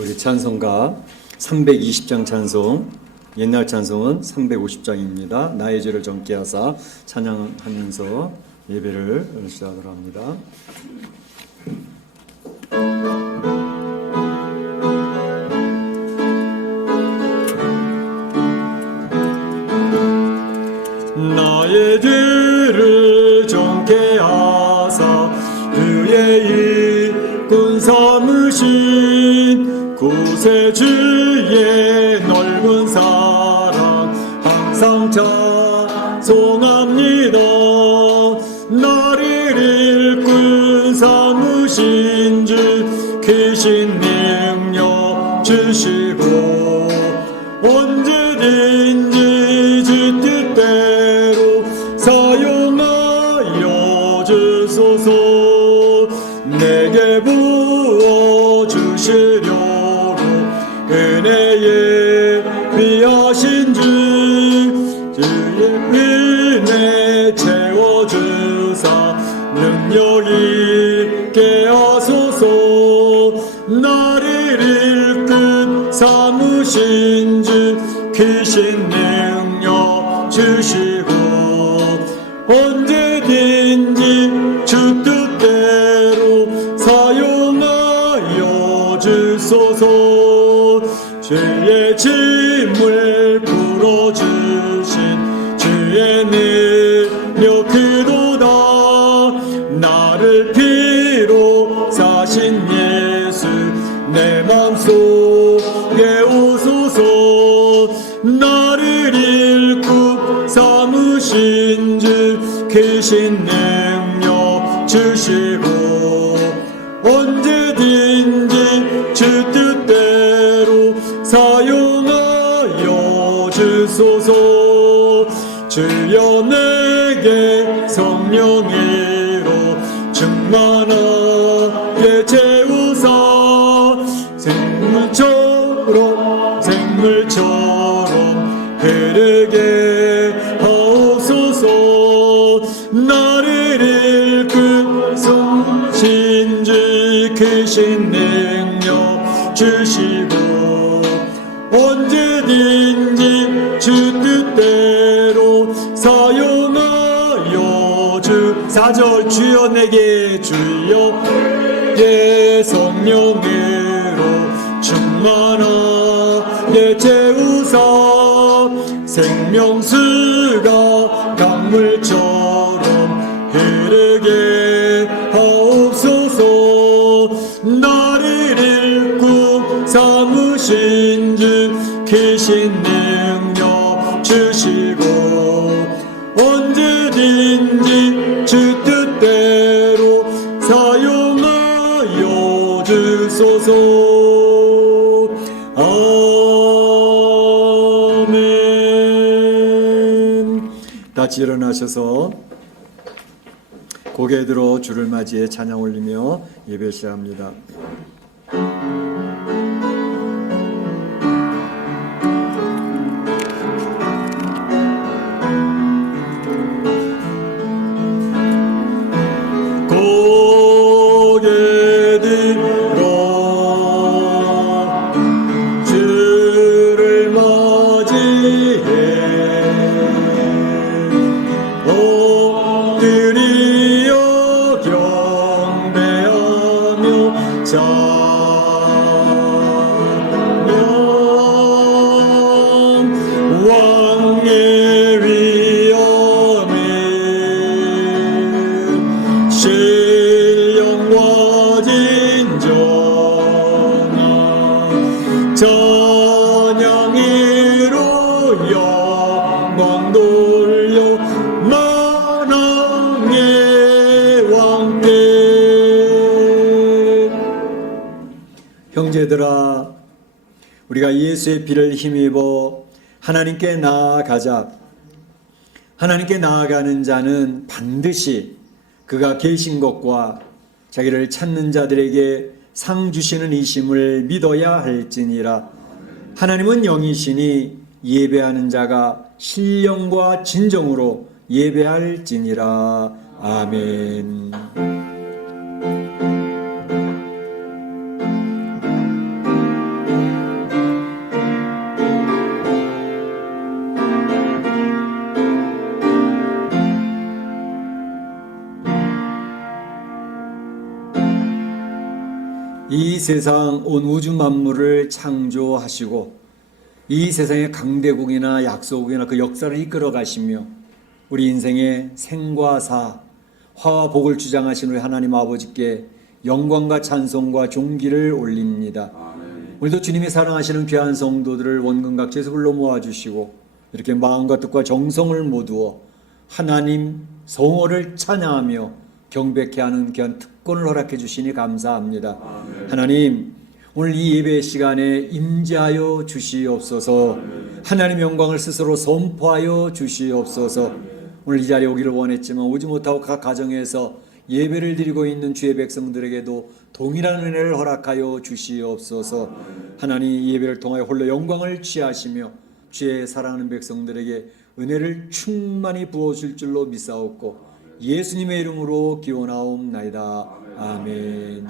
우리 찬송가 320장 찬송, 옛날 찬송은 350장입니다. 나의 죄를 정케 하사 찬양하면서 예배를 시작을 합니다. 나의 죄를 정케 하사 그의 일꾼 삼으신 구세주의 넓은 사랑 항상 찬송합니다. 나를 일꾼 삼으신 주 크신 능력 주시고 언제든지 주 뜻대로 사용하여 주소서. 내게 부어주시려고 은혜에 비하신 주 주의 은혜 채워주사 능력 있게 하소서. 나를 일꾼 삼으신 주 크신 능력 주시고 언제든지 주 뜻대로 사용하여 주소서. 죄의 짐을 풀어주신 주의 능력 크도다. 나를 피로 사신 예수 내 맘속에 오소서. 나를 일꾼 삼으신 주 크신 능력 주시고 언제든지 주 뜻대로 사용하여 주소서. 주여 내게 성령으로 충만하게 채우사 생물처럼 흐르게 하옵소서. 나를 일꾼 삼으신 주 크신 능력 주시고 언제든지 주 뜻대로 사용하여 주 4절 주여 내게 주여 내 성령으로 충만하게 채우사 생명수가 강물처럼 흐르게 하옵소서. 나를 일꾼 삼으신 주 크신 능력 주시고 언제든지 주 뜻대로 사용하여 주소서. 아멘. 같이 일어나셔서 고개 들어 주를 맞이해 찬양 올리며 예배 시작합니다. 형제들아, 우리가 예수의 피를 힘입어 하나님께 나아가자. 하나님께 나아가는 자는 반드시 그가 계신 것과 자기를 찾는 자들에게 상 주시는 이심을 믿어야 할지니라. 하나님은 영이시니 예배하는 자가 신령과 진정으로 예배할지니라. 아멘. 이 세상 온 우주 만물을 창조하시고 이 세상의 강대국이나 약소국이나 그 역사를 이끌어 가시며 우리 인생의 생과 사, 화와 복을 주장하신 우리 하나님 아버지께 영광과 찬송과 존귀를 올립니다. 오늘도 주님이 사랑하시는 귀한 성도들을 원근각지에서 불러 모아주시고 이렇게 마음과 뜻과 정성을 모두어 하나님 성호를 찬양하며 경배케 하는 귀한 특권을 허락해 주시니 감사합니다. 하나님, 오늘 이 예배 시간에 임재하여 주시옵소서. 하나님의 영광을 스스로 선포하여 주시옵소서. 오늘 이 자리에 오기를 원했지만 오지 못하고 각 가정에서 예배를 드리고 있는 주의 백성들에게도 동일한 은혜를 허락하여 주시옵소서. 하나님, 이 예배를 통하여 홀로 영광을 취하시며 주의 사랑하는 백성들에게 은혜를 충만히 부어줄 줄로 믿사옵고 예수님의 이름으로 기원하옵나이다. 아멘.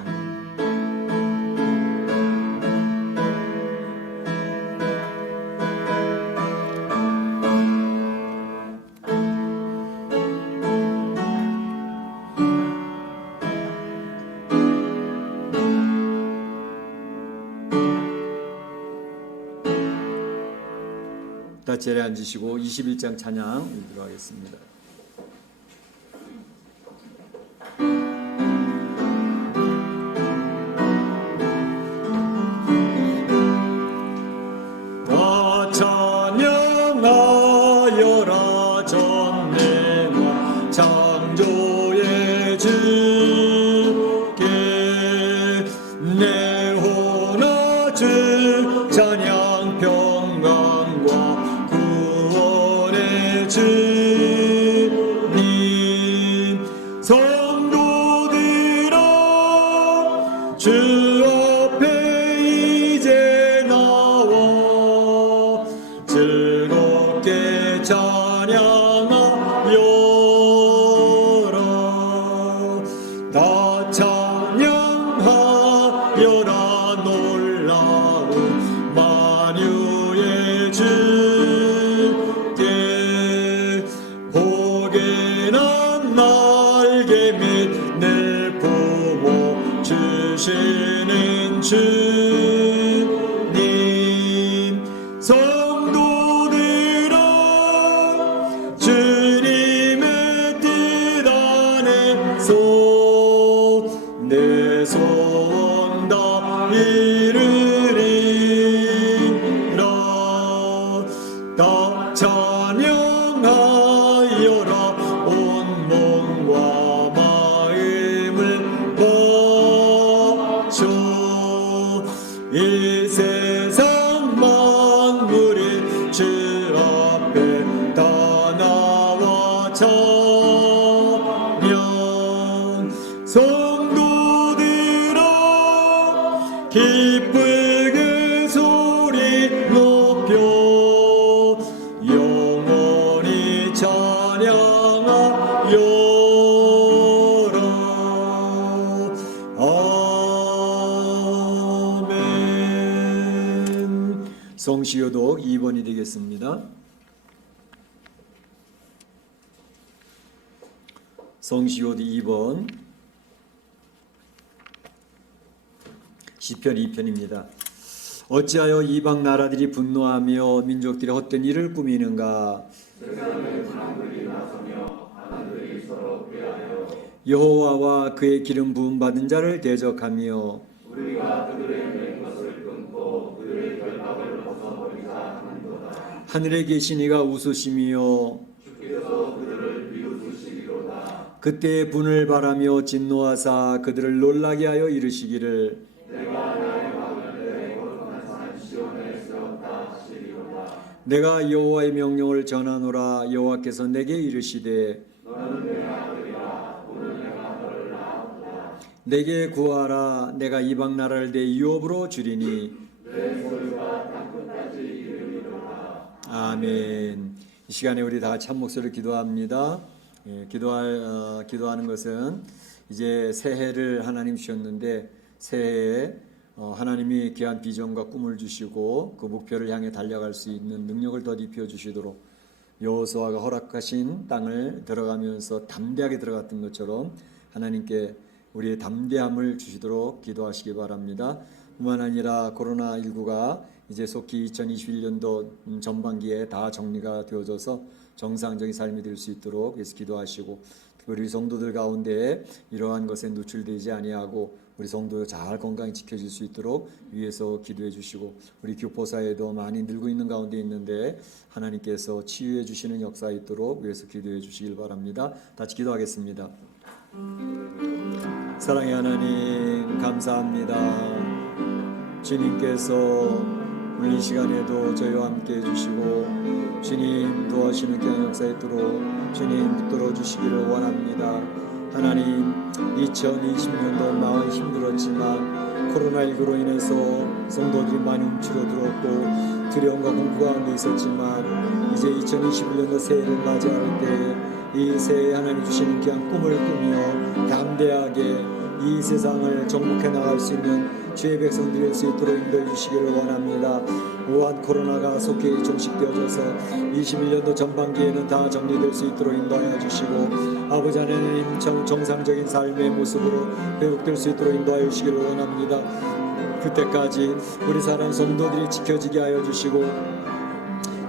다 자리에 앉으시고 21장 찬양 읽도록 하겠습니다. 다 찬양하여라 전능한 창조의 주께 내 혼아 주 찬양 평강과 구원의 주님 성도들아 주 앞에 이제 나와 즐겁게 찬양하여라 다 찬양하여라 놀라운 만유의 주께 복이나 날개 밑늘 부어 주시는 주님 성도들아 주님의 뜻 안에서 내 소원 다 이루리라 다 찬양하여라 온 몸과 마음을 바쳐 이 세상 만물이 주 앞에 다 나와 찬양 성도들아 기쁘게 소리 높여 영원히 찬양하여라 아멘. 성시교독 2번이 되겠습니다. 성시교독 2번 시편 2편입니다. 어찌하여 이방 나라들이 분노하며 민족들이 헛된 일을 꾸미는가? 여호와와 그의 기름 부음 받은 자를 대적하며 하늘에 계신 이가 웃으시며 그때 분을 바라며 진노하사 그들을 놀라게 하여 이르시기를 내가 여호와의 명령을 전하노라. 여호와께서 내게 이르시되 내게 구하라. 내가 이방 나라를 내 유업으로 주리니. 아멘. 이 시간에 우리 다 같이 한 목소리로 기도합니다. 기도하는 것은 이제 새해를 하나님 주셨는데 새해에 하나님이 귀한 비전과 꿈을 주시고 그 목표를 향해 달려갈 수 있는 능력을 더 입혀 주시도록 여호수아가 허락하신 땅을 들어가면서 담대하게 들어갔던 것처럼 하나님께 우리의 담대함을 주시도록 기도하시기 바랍니다. 뿐만 아니라 코로나19가 이제 속히 2021년도 전반기에 다 정리가 되어져서 정상적인 삶이 될 수 있도록 위해서 기도하시고, 특별히 우리 성도들 가운데 이러한 것에 노출되지 아니하고 우리 성도 잘 건강히 지켜질 수 있도록 위해서 기도해 주시고, 우리 교포사에도 많이 늙고 있는 가운데 있는데 하나님께서 치유해 주시는 역사 있도록 위해서 기도해 주시길 바랍니다. 같이 기도하겠습니다. 사랑의 하나님, 감사합니다. 주님께서 오늘 이 시간에도 저희와 함께 해주시고 주님 도와주시는 귀한 역사 있도록 주님 붙들어 주시기를 원합니다. 하나님, 2020년도 마음 힘들었지만 코로나19로 인해서 성도들이 많이 움츠러들었고 두려움과 공포 가운데 있었지만 이제 2021년도 새해를 맞이할 때 이 새해 하나님 주시는 귀한 꿈을 꾸며 담대하게 이 세상을 정복해 나갈 수 있는 주의 백성들이 될 수 있도록 인도해 주시기를 원합니다. 우한 코로나가 속히 종식되어져서 21년도 전반기에는 다 정리될 수 있도록 인도하여 주시고, 아버지 하나님 정상적인 삶의 모습으로 회복될 수 있도록 인도하여 주시기를 원합니다. 그때까지 우리 사랑 성도들이 지켜지게 하여 주시고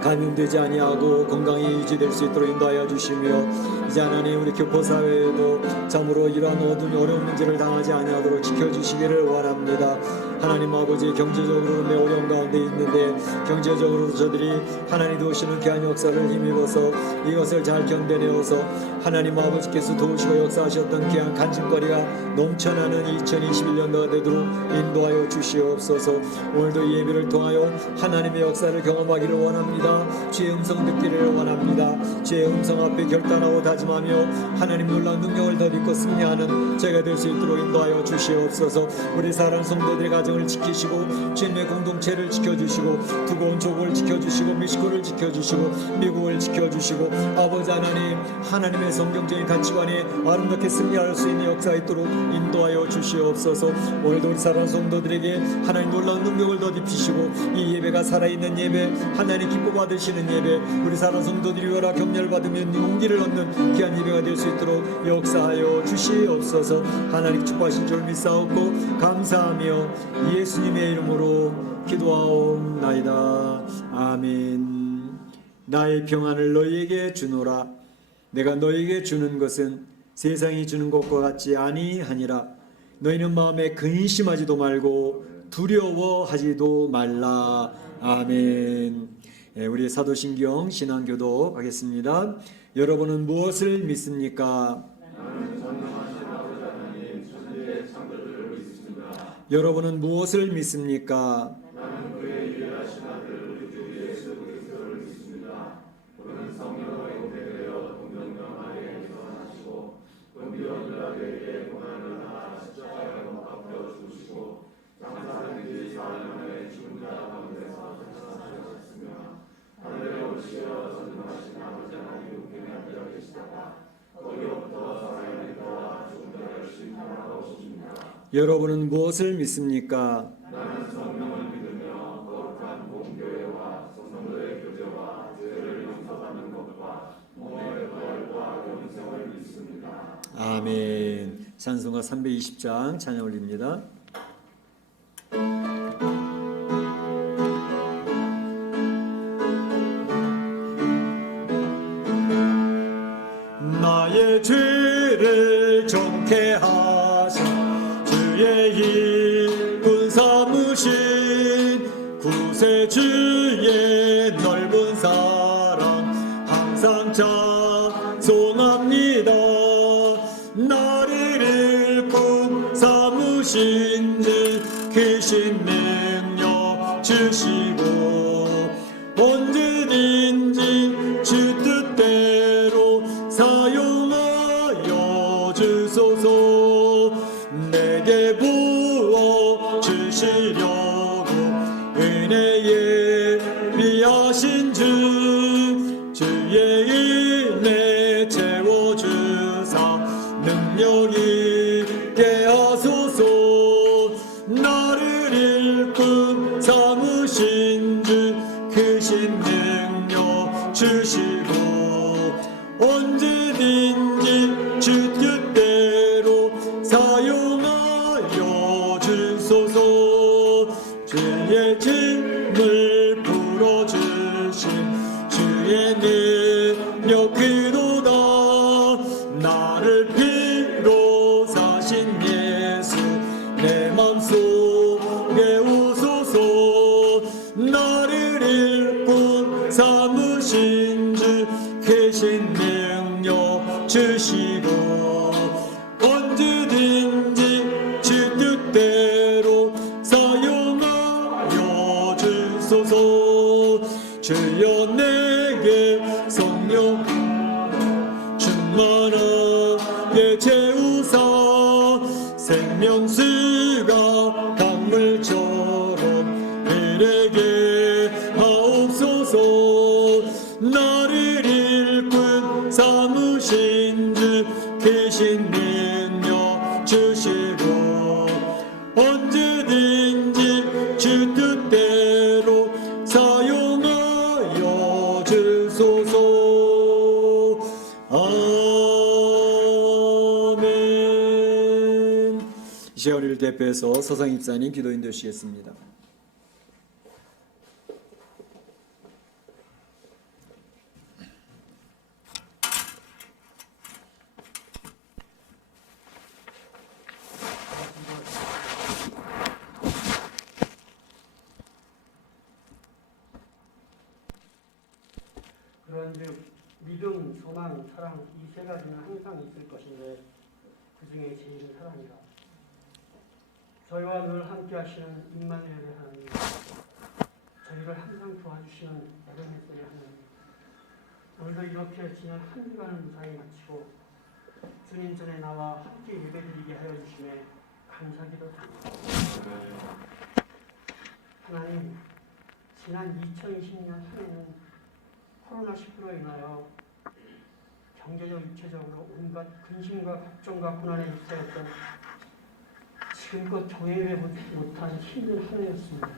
감염되지 아니하고 건강히 유지될 수 있도록 인도하여 주시며, 이제 하나님 우리 교포사회에도 참으로 이러한 어려운 문제를 당하지 아니하도록 지켜주시기를 원합니다. 하나님 아버지, 경제적으로 내 어려운 가운데 있는데 경제적으로도 저들이 하나님 도우시는 귀한 역사를 힘입어서 이것을 잘 견뎌내어서 하나님 아버지께서 도우시고 역사하셨던 귀한 간증거리가 넘쳐나는 2021년도가 되도록 인도하여 주시옵소서. 오늘도 이 예배를 통하여 하나님의 역사를 경험하기를 원합니다. 주의 음성 듣기를 원합니다. 주의 음성 앞에 결단하고 다짐하며 하나님 놀라운 능력을 더 믿고 승리하는 저희가 될 수 있도록 인도하여 주시옵소서. 우리 사랑 성도들의 가정을 지키시고 주님의 공동체를 지켜주시고 두고 온 조국을 지켜주시고 멕시코를 지켜주시고 미국을 지켜주시고, 아버지 하나님, 하나님의 성경적인 가치관에 아름답게 승리할 수 있는 역사 있도록 인도하여 주시옵소서. 오늘도 우리 사랑 성도들에게 하나님 놀라운 능력을 더 입히시고 이 예배가 살아있는 예배, 하나님 기뻐 받으시는 예배, 우리 사랑 성도들이 열화 격려를 받으면 용기를 얻는 귀한 예배가 될 수 있도록 역사하여 주시옵소서. 하나님 축복하신 줄 믿사옵고 감사하며 예수님의 이름으로 기도하옵나이다. 아멘. 나의 평안을 너희에게 주노라. 내가 너희에게 주는 것은 세상이 주는 것과 같지 아니하니라. 너희는 마음에 근심하지도 말고 두려워하지도 말라. 아멘. 우리 사도신경 신앙교도 하겠습니다. 여러분은 무엇을 믿습니까? 여러분은 무엇을 믿습니까? 나는 그의 유일하신 아들 우리 주 예수 그리스도를 믿습니다. 그는 성령과 용되되어 동정녀마리아에서 나시고 본디오 빌라도에게 고난을 당하 십자가에 못 박혀 죽으시고 장사된 지 4일 만에 죽은 자 가운데서 천사하셨으며 하늘에 오시어 전능하신 아버지 하나님 우편에 앉아 계시다가 거기로부터 살아있는 자와 죽은 자를 심판하러 오십니다. 여러분은 무엇을 믿습니까? 나는 성령을 믿으며 거룩한 공교회와 성도의 교제와 죄를 용서받는 것과 몸의 부활과 영생을 믿습니다. 아멘. 찬송가 320장 찬양 올립니다. 나의 죄를 정케 하사 주의 일꾼 삼으신 구세주의 넓은 사랑 항상 찬송합니다. 나를 일꾼 삼으신 주 크신 능력 주시고 언제든지 주 뜻대로 사용하여 주소서. 내게 부어 주시려고 은혜에 위하신 주 주의 은혜 채워주사 능력 있게 하소서. 나를 일꾼 삼으신 주 크신 능력 주시고 언제든지 주 뜻대로 사용 기도다. 나를 피로 사신 예수 내 맘속에 오소서. 나를 일꾼 삼으신 주 계신 능력 주시고 언제든지 주 뜻대로 사용하여 주소서. 주여 내게 성령 충만하게 채우사 생명수가 강물처럼 흐르게 하옵소서. 나를 일꾼 삼으신 주 계신 능력 주시고 언제든지 주 뜻대로 사용하여 주소서. 아멘. 이 시간 우리를 대표해서 서상 입사님 기도 인도하시겠습니다. 그런즉 믿음, 소망, 사랑 이 세 가지는 항상 있을 것인데 그 중에 제일은 사랑이라. 저희와 늘 함께 하시는 임마누엘의 하나님, 저희를 항상 도와주시는 에베네셀의 하나님, 오늘도 이렇게 지난 한 주간을 무사히 마치고 주님 전에 나와 함께 예배드리게 하여 주심에 감사기도 드립니다. 하나님, 지난 2020년 한 해는 코로나19로 인하여 경제적, 육체적으로 온갖 근심과 걱정과 고난에 휩싸였던 지금껏 경험해 보지 못한 힘든 한 해였습니다.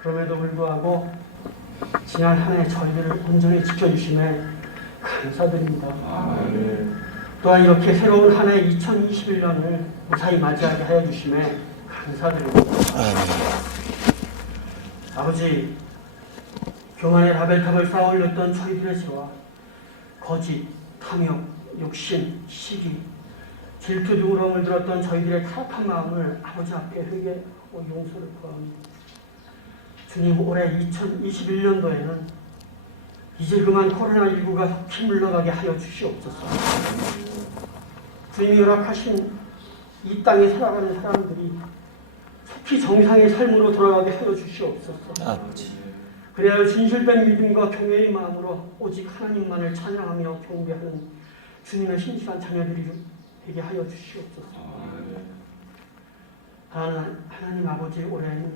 그럼에도 불구하고 지난 한 해 저희들을 온전히 지켜주심에 감사드립니다. 또한 이렇게 새로운 한 해 2021년을 무사히 맞이하게 하여 주심에 감사드립니다. 아버지, 교만의 바벨탑을 쌓아 올렸던 저희들의 죄와 거짓, 탐욕, 욕심, 시기, 질투 등으로 물들었던 저희들의 타락한 마음을 아버지 앞에 회개하고 용서를 구합니다. 주님, 올해 2021년도에는 이제 그만 코로나19가 속히 물러가게 하여 주시옵소서. 주님이 허락하신 이 땅에 살아가는 사람들이 속히 정상의 삶으로 돌아가게 하여 주시옵소서. 아버지. 그래야 진실된 믿음과 경외의 마음으로 오직 하나님만을 찬양하며 경배하는 주님의 신실한 자녀들이 되게 하여 주시옵소서. 하나님 아버지, 올해는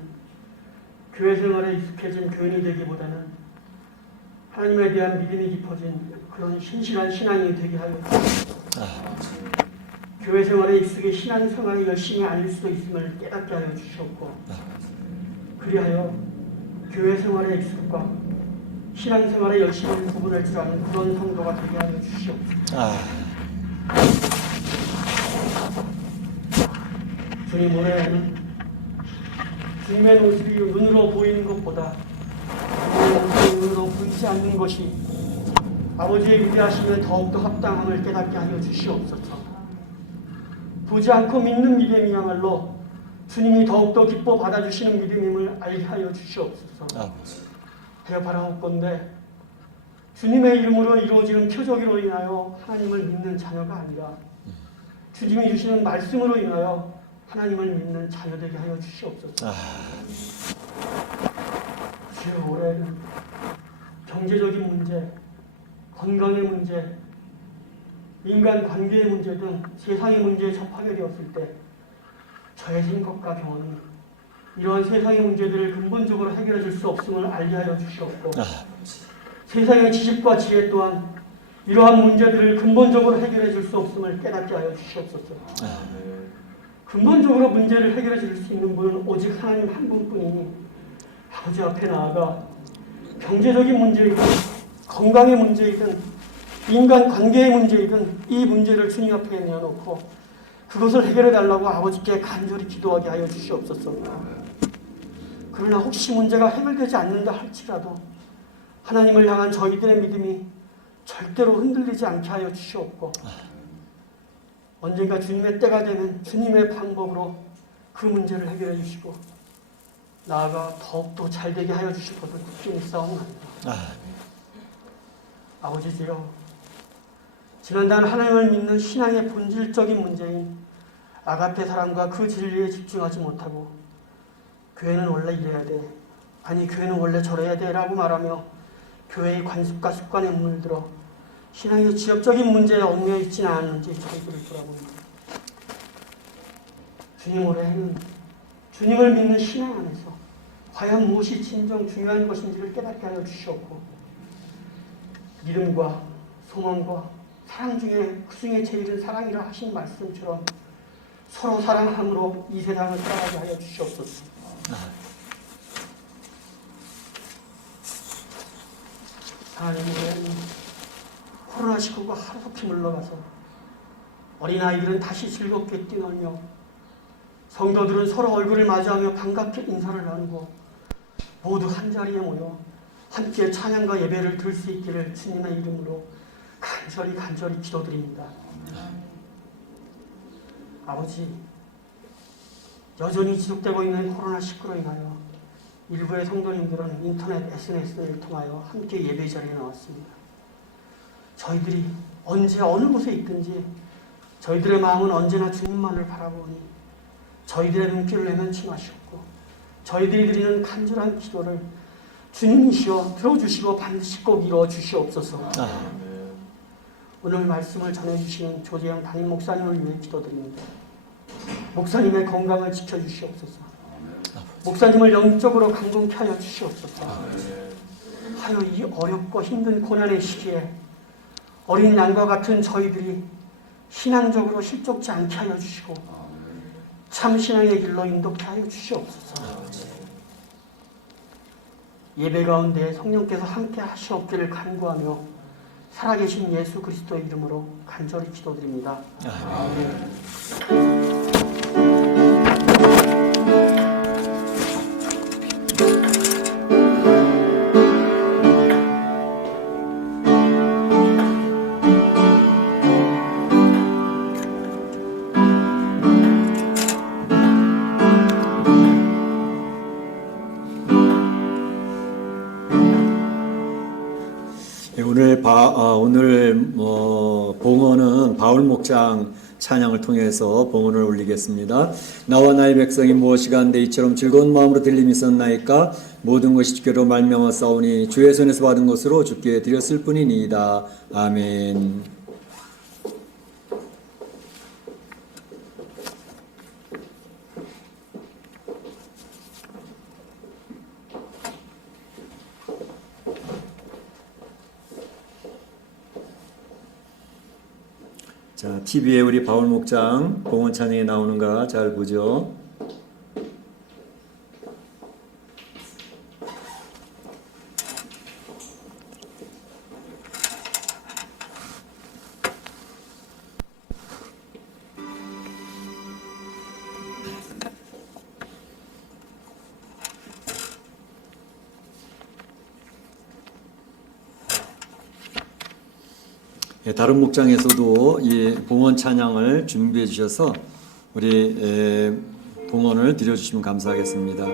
교회 생활에 익숙해진 교인이 되기보다는 하나님에 대한 믿음이 깊어진 그런 신실한 신앙이 되게 하여 주시옵소서. 교회 생활에 익숙해 신앙 생활에 열심히 아닐 수도 있음을 깨닫게 하여 주시옵고, 그리하여 교회 생활의 익숙과 신앙 생활의 열심을 구분할 줄 아는 그런 성도가 되게 하여 주시옵소서. 주님, 올해는 주님의 모습이 눈으로 보이는 것보다 주님의 모습이 눈으로 보이지 않는 것이 아버지의 위대하심에 더욱더 합당함을 깨닫게 하여 주시옵소서. 보지 않고 믿는 믿음이야말로 주님이 더욱더 기뻐 받아주시는 믿음임을 알게 하여 주시옵소서. 하여 바라옵건대 주님의 이름으로 이루어지는 표적으로 인하여 하나님을 믿는 자녀가 아니라 주님이 주시는 말씀으로 인하여 하나님을 믿는 자녀 되게 하여 주시옵소서. 주여, 올해는 경제적인 문제, 건강의 문제, 인간 관계의 문제 등 세상의 문제에 접하게 되었을 때 저의 생각과 경험은 이러한 세상의 문제들을 근본적으로 해결해 줄 수 없음을 알게 하여 주시옵고, 세상의 지식과 지혜 또한 이러한 문제들을 근본적으로 해결해 줄 수 없음을 깨닫게 하여 주시옵소서. 근본적으로 문제를 해결해 줄 수 있는 분은 오직 하나님 한 분뿐이니 아버지 앞에 나아가 경제적인 문제이든 건강의 문제이든 인간 관계의 문제이든 이 문제를 주님 앞에 내어놓고 그것을 해결해 달라고 아버지께 간절히 기도하게 하여 주시옵소서. 그러나 혹시 문제가 해결되지 않는다 할지라도 하나님을 향한 저희들의 믿음이 절대로 흔들리지 않게 하여 주시옵고 언젠가 주님의 때가 되면 주님의 방법으로 그 문제를 해결해 주시고 나아가 더욱더 잘되게 하여 주실 것을 굳게 믿사옵나이다. 아버지지여, 지난달 하나님을 믿는 신앙의 본질적인 문제인 아가페 사랑과 그 진리에 집중하지 못하고 교회는 원래 이래야 돼, 아니 교회는 원래 저래야 돼 라고 말하며 교회의 관습과 습관에 물들어 신앙의 지역적인 문제에 얽매여 있지는 않은지 저희들을 돌아봅니다. 주님 올해는 주님을 믿는 신앙 안에서 과연 무엇이 진정 중요한 것인지를 깨닫게 하여 주시옵고 믿음과 소망과 사랑 중에 그 중에 제일은 사랑이라 하신 말씀처럼 서로 사랑함으로 이 세상을 살아가게 하여 주시옵소서. 하나님, 올해는 코로나19가 하루속히 물러가서 어린아이들은 다시 즐겁게 뛰놀며 성도들은 서로 얼굴을 마주하며 반갑게 인사를 나누고 모두 한자리에 모여 함께 찬양과 예배를 드릴 수 있기를 주님의 이름으로 간절히 기도드립니다. 아버지, 여전히 지속되고 있는 코로나19로 인하여 일부의 성도님들은 인터넷 SNS를 통하여 함께 예배 자리에 나왔습니다. 저희들이 언제 어느 곳에 있든지 저희들의 마음은 언제나 주님만을 바라보니 저희들의 눈길을 내면치 마시옵고 저희들이 드리는 간절한 기도를 주님이시여 들어주시고 반드시 꼭 이루어 주시옵소서. 오늘 말씀을 전해주시는 조재영 담임 목사님을 위해 기도드립니다. 목사님의 건강을 지켜주시옵소서. 목사님을 영적으로 강건케 하여 주시옵소서. 하여 이 어렵고 힘든 고난의 시기에 어린 양과 같은 저희들이 신앙적으로 실족지 않게 하여 주시고 참 신앙의 길로 인도케 하여 주시옵소서. 예배 가운데 성령께서 함께 하시옵기를 간구하며 살아계신 예수 그리스도의 이름으로 간절히 기도드립니다. 아멘. 오늘 봉헌은 바울 목장 찬양을 통해서 봉헌을 올리겠습니다. 나와 나의 백성이 무엇이 간데 이처럼 즐거운 마음으로 들림이 있었나이까 모든 것이 주께로 말미암아 싸우니 주의 손에서 받은 것으로 주께 드렸을 뿐이니이다. 아멘. 자, TV에 우리 바울 목장 봉헌 찬양이 나오는가 잘 보죠. 다른 목장에서도 이 봉헌 찬양을 준비해 주셔서 우리 봉헌을 드려주시면 감사하겠습니다.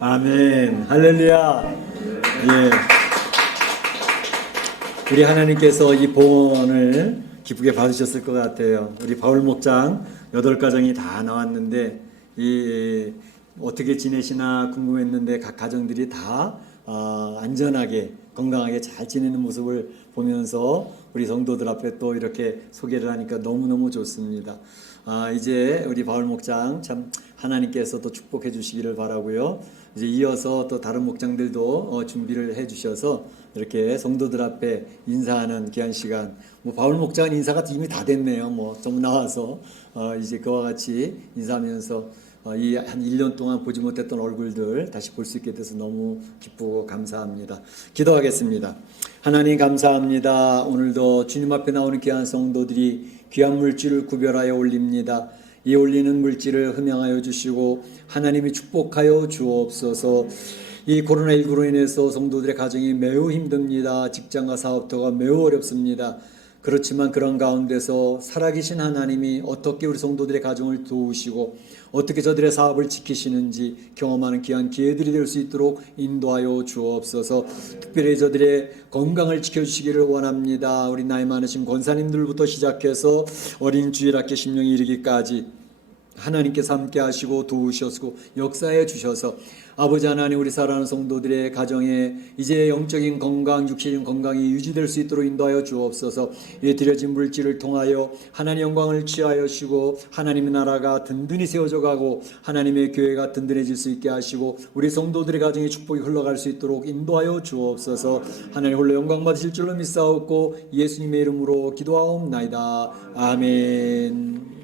아멘. 할렐루야. 예. 우리 하나님께서 이 봉헌을 기쁘게 받으셨을 것 같아요. 우리 바울 목장 8가정이 다 나왔는데 어떻게 지내시나 궁금했는데 각 가정들이 다 안전하게 건강하게 잘 지내는 모습을 보면서 우리 성도들 앞에 또 이렇게 소개를 하니까 너무너무 좋습니다. 이제 우리 바울 목장 참 하나님께서 또 축복해 주시기를 바라고요. 이제 이어서 또 다른 목장들도 준비를 해 주셔서 이렇게 성도들 앞에 인사하는 귀한 시간. 뭐 바울 목장은 인사가 이미 다 됐네요. 뭐 좀 나와서 이제 그와 같이 인사하면서 이 한 1년 동안 보지 못했던 얼굴들 다시 볼 수 있게 돼서 너무 기쁘고 감사합니다. 기도하겠습니다. 하나님 감사합니다. 오늘도 주님 앞에 나오는 귀한 성도들이 귀한 물질을 구별하여 올립니다. 이 올리는 물질을 흠양하여 주시고 하나님이 축복하여 주옵소서. 이 코로나19로 인해서 성도들의 가정이 매우 힘듭니다. 직장과 사업터가 매우 어렵습니다. 그렇지만 그런 가운데서 살아계신 하나님이 어떻게 우리 성도들의 가정을 도우시고 어떻게 저들의 사업을 지키시는지 경험하는 귀한 기회들이 될 수 있도록 인도하여 주옵소서. 특별히 저들의 건강을 지켜주시기를 원합니다. 우리 나이 많으신 권사님들부터 시작해서 어린 주일학교 심령이 이르기까지 하나님께서 함께 하시고 도우셔서 역사해 주셔서 아버지 하나님 우리 사랑하는 성도들의 가정에 이제 영적인 건강, 육체적인 건강이 유지될 수 있도록 인도하여 주옵소서. 이 드려진 물질을 통하여 하나님의 영광을 취하여시고 하나님의 나라가 든든히 세워져 가고 하나님의 교회가 든든해질 수 있게 하시고 우리 성도들의 가정에 축복이 흘러갈 수 있도록 인도하여 주옵소서. 하나님 홀로 영광 받으실 줄로 믿사옵고 예수님의 이름으로 기도하옵나이다. 아멘.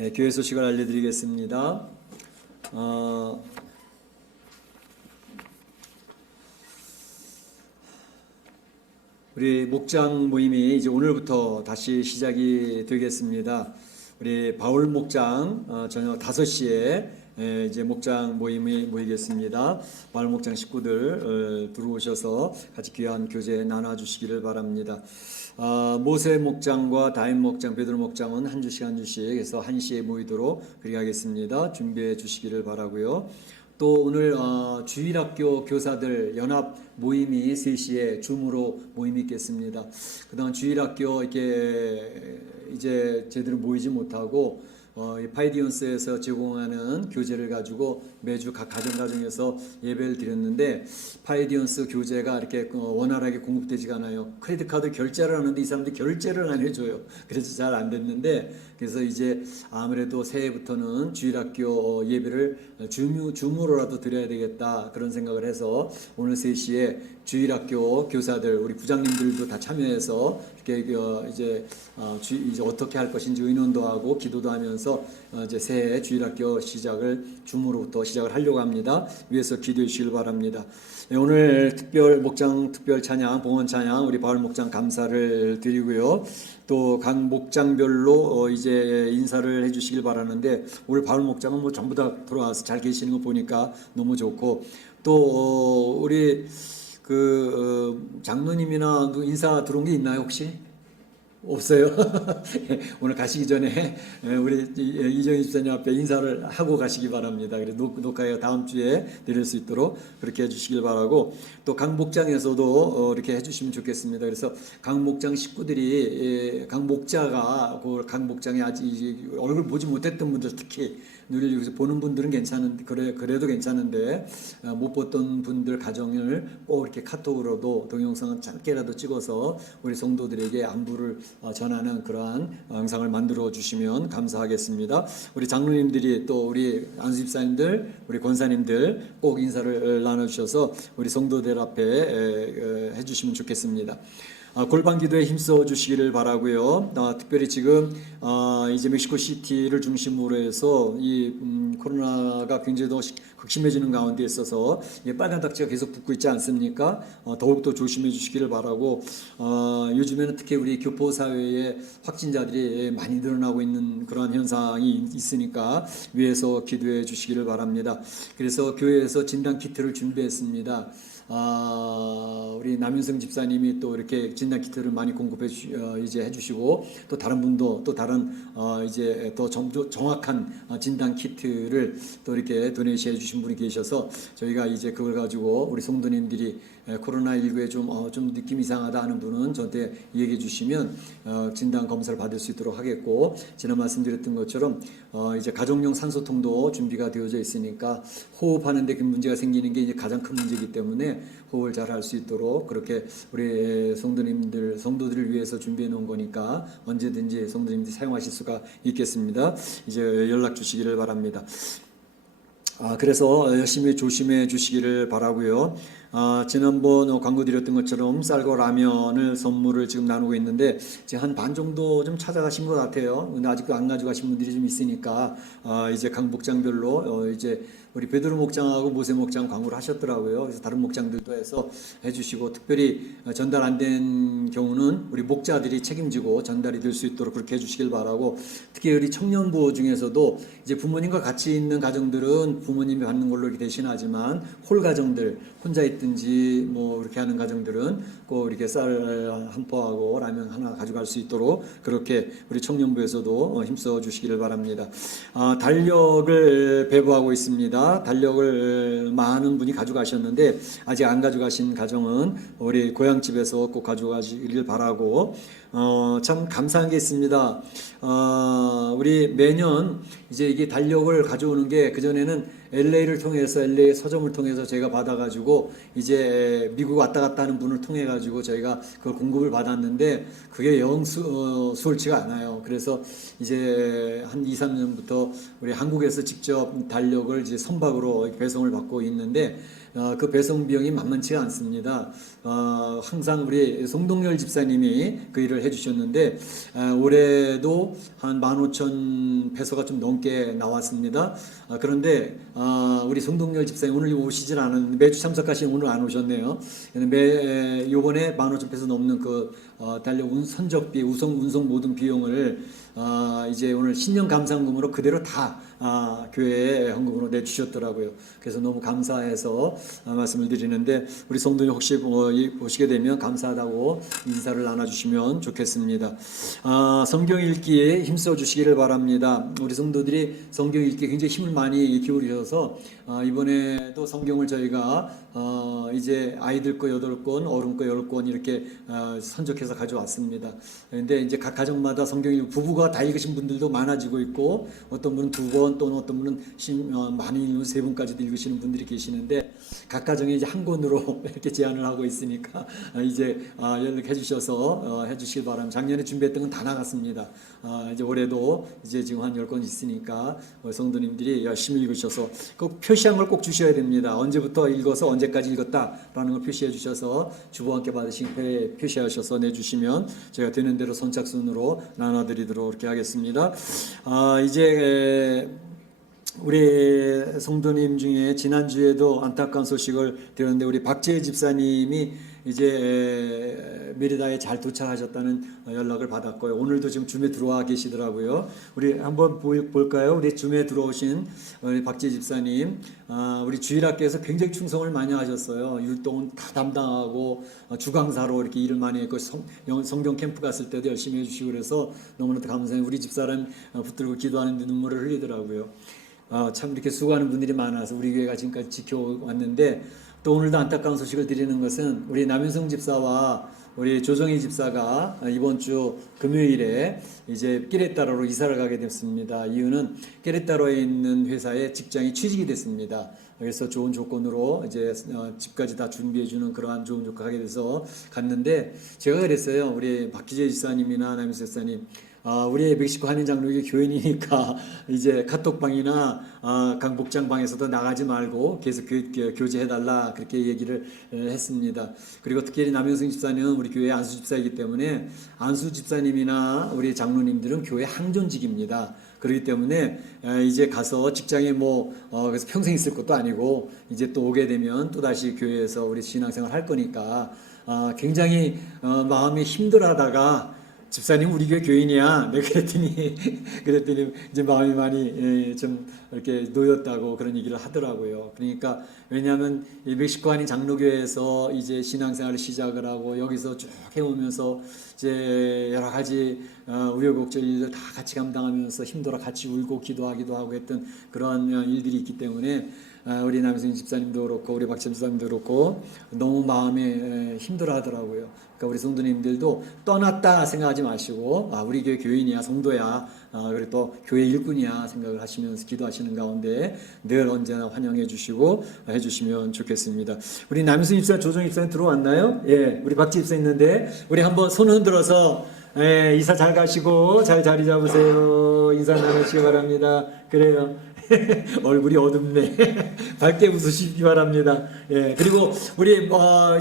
네, 교회 소식을 알려드리겠습니다. 우리 목장 모임이 이제 오늘부터 다시 시작이 되겠습니다. 우리 바울 목장 저녁 5시에 이제 목장 모임이 모이겠습니다. 바울 목장 식구들 들어오셔서 같이 귀한 교제 나눠주시기를 바랍니다. 모세 목장과 다임 목장, 베드로 목장은 한 주씩 해서 1시에 모이도록 그렇게 하겠습니다. 준비해 주시기를 바라고요. 또 오늘 주일학교 교사들 연합 모임이 3시에 줌으로 모임이 있겠습니다. 그동안 주일학교 이렇게 이제 제대로 모이지 못하고 파이디언스에서 제공하는 교재를 가지고 매주 각 가정에서 예배를 드렸는데 파이디언스 교재가 이렇게 원활하게 공급되지가 않아요. 크레딧 카드 결제를 하는데 이 사람들이 결제를 안 해줘요. 그래서 잘 안 됐는데 그래서 이제 아무래도 새해부터는 주일학교 예배를 줌으로라도 드려야 되겠다 그런 생각을 해서 오늘 3시에 주일학교 교사들 우리 부장님들도 다 참여해서 이렇게 이제 어떻게 할 것인지 의논도 하고 기도도 하면서 이제 새해 주일학교 시작을 줌으로부터 시작을 하려고 합니다. 위에서 기도해 주시길 바랍니다. 네, 오늘 목장 특별 찬양, 봉헌 찬양 우리 바울 목장 감사를 드리고요. 또 각 목장별로 이제 인사를 해주시길 바라는데 오늘 바울 목장은 뭐 전부 다 돌아와서 잘 계시는 거 보니까 너무 좋고 또 우리 장로님이나 인사 들어온 게 있나요 혹시? 없어요. 오늘 가시기 전에 우리 이정희 집사님 앞에 인사를 하고 가시기 바랍니다. 그래서 녹화가 다음 주에 드릴 수 있도록 그렇게 해주시길 바라고 또 각 목장에서도 이렇게 해주시면 좋겠습니다. 그래서 각 목장 식구들이 각 목자가 각 목장에 아직 얼굴 보지 못했던 분들 특히 늘 여기서 보는 분들은 괜찮은데 그래도 괜찮은데 못 봤던 분들 가정을 꼭 이렇게 카톡으로도 동영상을 짧게라도 찍어서 우리 성도들에게 안부를 전하는 그러한 영상을 만들어 주시면 감사하겠습니다. 우리 장로님들이 또 우리 안수집사님들 우리 권사님들 꼭 인사를 나눠주셔서 우리 성도들 앞에 해주시면 좋겠습니다. 골방기도에 힘써 주시기를 바라고요. 특별히 지금 이제 멕시코 시티를 중심으로 해서 이 코로나가 굉장히 더 극심해지는 가운데 있어서 빨간 딱지가 계속 붙고 있지 않습니까? 더욱더 조심해 주시기를 바라고 요즘에는 특히 우리 교포 사회에 확진자들이 많이 늘어나고 있는 그런 현상이 있으니까 위에서 기도해 주시기를 바랍니다. 그래서 교회에서 진단 키트를 준비했습니다. 우리 남윤성 집사님이 또 이렇게 진단 키트를 많이 공급해 이제 해주시고 또 다른 분도 또 다른 이제 더 정확한 진단 키트를 또 이렇게 도네이션 해주신 분이 계셔서 저희가 이제 그걸 가지고 우리 성도님들이 코로나19에 좀 느낌 이상하다 하는 분은 저한테 얘기해 주시면 진단 검사를 받을 수 있도록 하겠고, 지난 말씀드렸던 것처럼 이제 가정용 산소통도 준비가 되어져 있으니까 호흡하는데 그 문제가 생기는 게 이제 가장 큰 문제이기 때문에 호흡을 잘 할 수 있도록 그렇게 우리 성도들을 위해서 준비해 놓은 거니까 언제든지 성도님들이 사용하실 수가 있겠습니다. 이제 연락 주시기를 바랍니다. 그래서 열심히 조심해 주시기를 바라고요. 지난번 광고 드렸던 것처럼 쌀과 라면을 선물을 지금 나누고 있는데 지금 한 반 정도 좀 찾아가신 것 같아요. 근데 아직도 안 가져가신 분들이 좀 있으니까 이제 각 목장별로 이제 우리 베드로 목장하고 모세 목장 광고를 하셨더라고요. 그래서 다른 목장들도 해서 해주시고, 특별히 전달 안 된 경우는 우리 목자들이 책임지고 전달이 될 수 있도록 그렇게 해주시길 바라고, 특히 우리 청년부 중에서도 이제 부모님과 같이 있는 가정들은 부모님이 받는 걸로 이렇게 대신하지만 홀 가정들 혼자 있든지 뭐 이렇게 하는 가정들은 꼭 이렇게 쌀 한 포하고 라면 하나 가져갈 수 있도록 그렇게 우리 청년부에서도 힘써 주시기를 바랍니다. 달력을 배부하고 있습니다. 달력을 많은 분이 가져가셨는데 아직 안 가져가신 가정은 우리 고향집에서 꼭 가져가시길 바라고, 참 감사한 게 있습니다. 우리 매년 이제 이게 달력을 가져오는 게 그전에는 LA를 통해서 LA 서점을 통해서 저희가 받아가지고 이제 미국 왔다 갔다 하는 분을 통해가지고 저희가 그걸 공급을 받았는데 그게 영 수월치가 않아요. 그래서 이제 한 2, 3년부터 우리 한국에서 직접 달력을 이제 선박으로 배송을 받고 있는데 그 배송 비용이 만만치가 않습니다. 항상 우리 송동열 집사님이 그 일을 해주셨는데 올해도 한 15,000페소가 좀 넘게 나왔습니다. 그런데 우리 송동열 집사님 오늘 오시질 않았는데 매주 참석하시는 오늘 안 오셨네요. 요번에 15,000페소 넘는 그 달력 선적비, 운송 모든 비용을 이제 오늘 신년 감상금으로 그대로 다 교회에 헌금으로 내주셨더라고요. 그래서 너무 감사해서 말씀을 드리는데 우리 성도님 혹시 보시게 되면 감사하다고 인사를 나눠주시면 좋겠습니다. 성경 읽기에 힘써 주시기를 바랍니다. 우리 성도들이 성경 읽기에 굉장히 힘을 많이 기울이셔서 이번에도 성경을 저희가 이제 아이들 거 8권, 어른 거 10권 이렇게 선적해서 가져왔습니다. 그런데 이제 각 가정마다 성경 읽고 부부가 다 읽으신 분들도 많아지고 있고, 어떤 분은 2권, 또는 어떤 분은 많이 읽는 3번까지도 읽으시는 분들이 계시는데 각 가정에 이제 한 권으로 이렇게 제안을 하고 있으니까 이제 연락해 주셔서 해주시길 바랍니다. 작년에 준비했던 건 다 나갔습니다. 이제 올해도 이제 지금 한 10권 있으니까 성도님들이 열심히 읽으셔서 꼭 표시한 걸 꼭 주셔야 됩니다. 언제부터 읽어서 언제까지 읽었다라는 걸 표시해 주셔서 주보와 함께 받으신 회 표시하셔서 내주시면 제가 되는 대로 선착순으로 나눠드리도록 이렇게 하겠습니다. 이제 우리 성도님 중에 지난주에도 안타까운 소식을 들었는데 우리 박재희 집사님이 이제 메리다에 잘 도착하셨다는 연락을 받았고요. 오늘도 지금 줌에 들어와 계시더라고요. 우리 한번 볼까요? 우리 줌에 들어오신 우리 박재희 집사님, 우리 주일학교에서 굉장히 충성을 많이 하셨어요. 율동은 다 담당하고 주강사로 이렇게 일을 많이 했고 성경 캠프 갔을 때도 열심히 해주시고 그래서 너무나도 감사해요. 우리 집사람 붙들고 기도하는데 눈물을 흘리더라고요. 참 이렇게 수고하는 분들이 많아서 우리 교회가 지금까지 지켜왔는데, 또 오늘도 안타까운 소식을 드리는 것은 우리 남윤성 집사와 우리 조정희 집사가 이번 주 금요일에 이제 끼레따로로 이사를 가게 됐습니다. 이유는 끼레따로에 있는 회사에 직장이 취직이 됐습니다. 그래서 좋은 조건으로 이제 집까지 다 준비해주는 그러한 좋은 조건 하게 돼서 갔는데, 제가 그랬어요. 우리 박기재 집사님이나 남윤성 집사님, 우리 멕시코 한인 장로교 교인이니까 이제 카톡방이나 각 목장방에서도 나가지 말고 계속 교제해달라 그렇게 얘기를 했습니다. 그리고 특히 남영승 집사는 우리 교회 안수 집사이기 때문에 안수 집사님이나 우리 장로님들은 교회 항존직입니다. 그렇기 때문에 이제 가서 직장에 그래서 평생 있을 것도 아니고 이제 또 오게 되면 또 다시 교회에서 우리 신앙생활 할 거니까 굉장히 마음이 힘들어하다가 집사님 우리 교회 교인이야. 내가 그랬더니 이제 마음이 많이 좀 이렇게 놓였다고 그런 얘기를 하더라고요. 그러니까 왜냐하면 이 멕시코 한인 장로교회에서 이제 신앙생활을 시작을 하고 여기서 쭉 해오면서 이제 여러 가지 우여곡절 일들 다 같이 감당하면서 힘들어 같이 울고 기도하기도 하고 했던 그런 일들이 있기 때문에 우리 남승 집사님도 그렇고 우리 박 집사님도 그렇고 너무 마음에 힘들어 하더라고요. 그러니까 우리 성도님들도 떠났다 생각하지 마시고 우리 교회 교인이야, 성도야, 그리고 또 교회 일꾼이야 생각을 하시면서 기도하시는 가운데 늘 언제나 환영해 주시고 해주시면 좋겠습니다. 우리 남승 집사, 조정 집사님 들어왔나요? 예, 우리 박 집사 있는데 우리 한번 손 흔들어서 이사 잘 가시고 잘 자리 잡으세요. 인사 나누시기 바랍니다. 그래요. 얼굴이 어둡네. 밝게 웃으시기 바랍니다. 예, 그리고 우리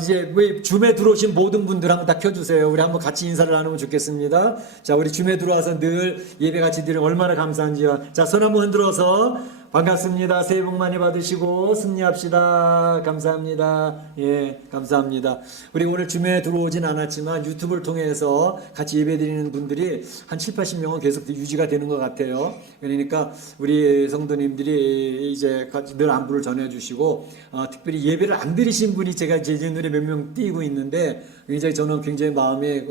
이제 줌에 들어오신 모든 분들 한번 다 켜주세요. 우리 한번 같이 인사를 나누면 좋겠습니다. 자, 우리 줌에 들어와서 늘 예배 같이 드리면 얼마나 감사한지요. 자, 손 한번 흔들어서 반갑습니다. 새해 복 많이 받으시고 승리합시다. 감사합니다. 예, 감사합니다. 우리 오늘 줌에 들어오진 않았지만 유튜브를 통해서 같이 예배드리는 분들이 한 7, 80명은 계속 유지가 되는 것 같아요. 그러니까 우리 성도님들이 이제 늘 안부를 전해주시고 특별히 예배를 안 드리신 분이 제가 제 눈에 몇 명 띄고 있는데 저는 굉장히 마음에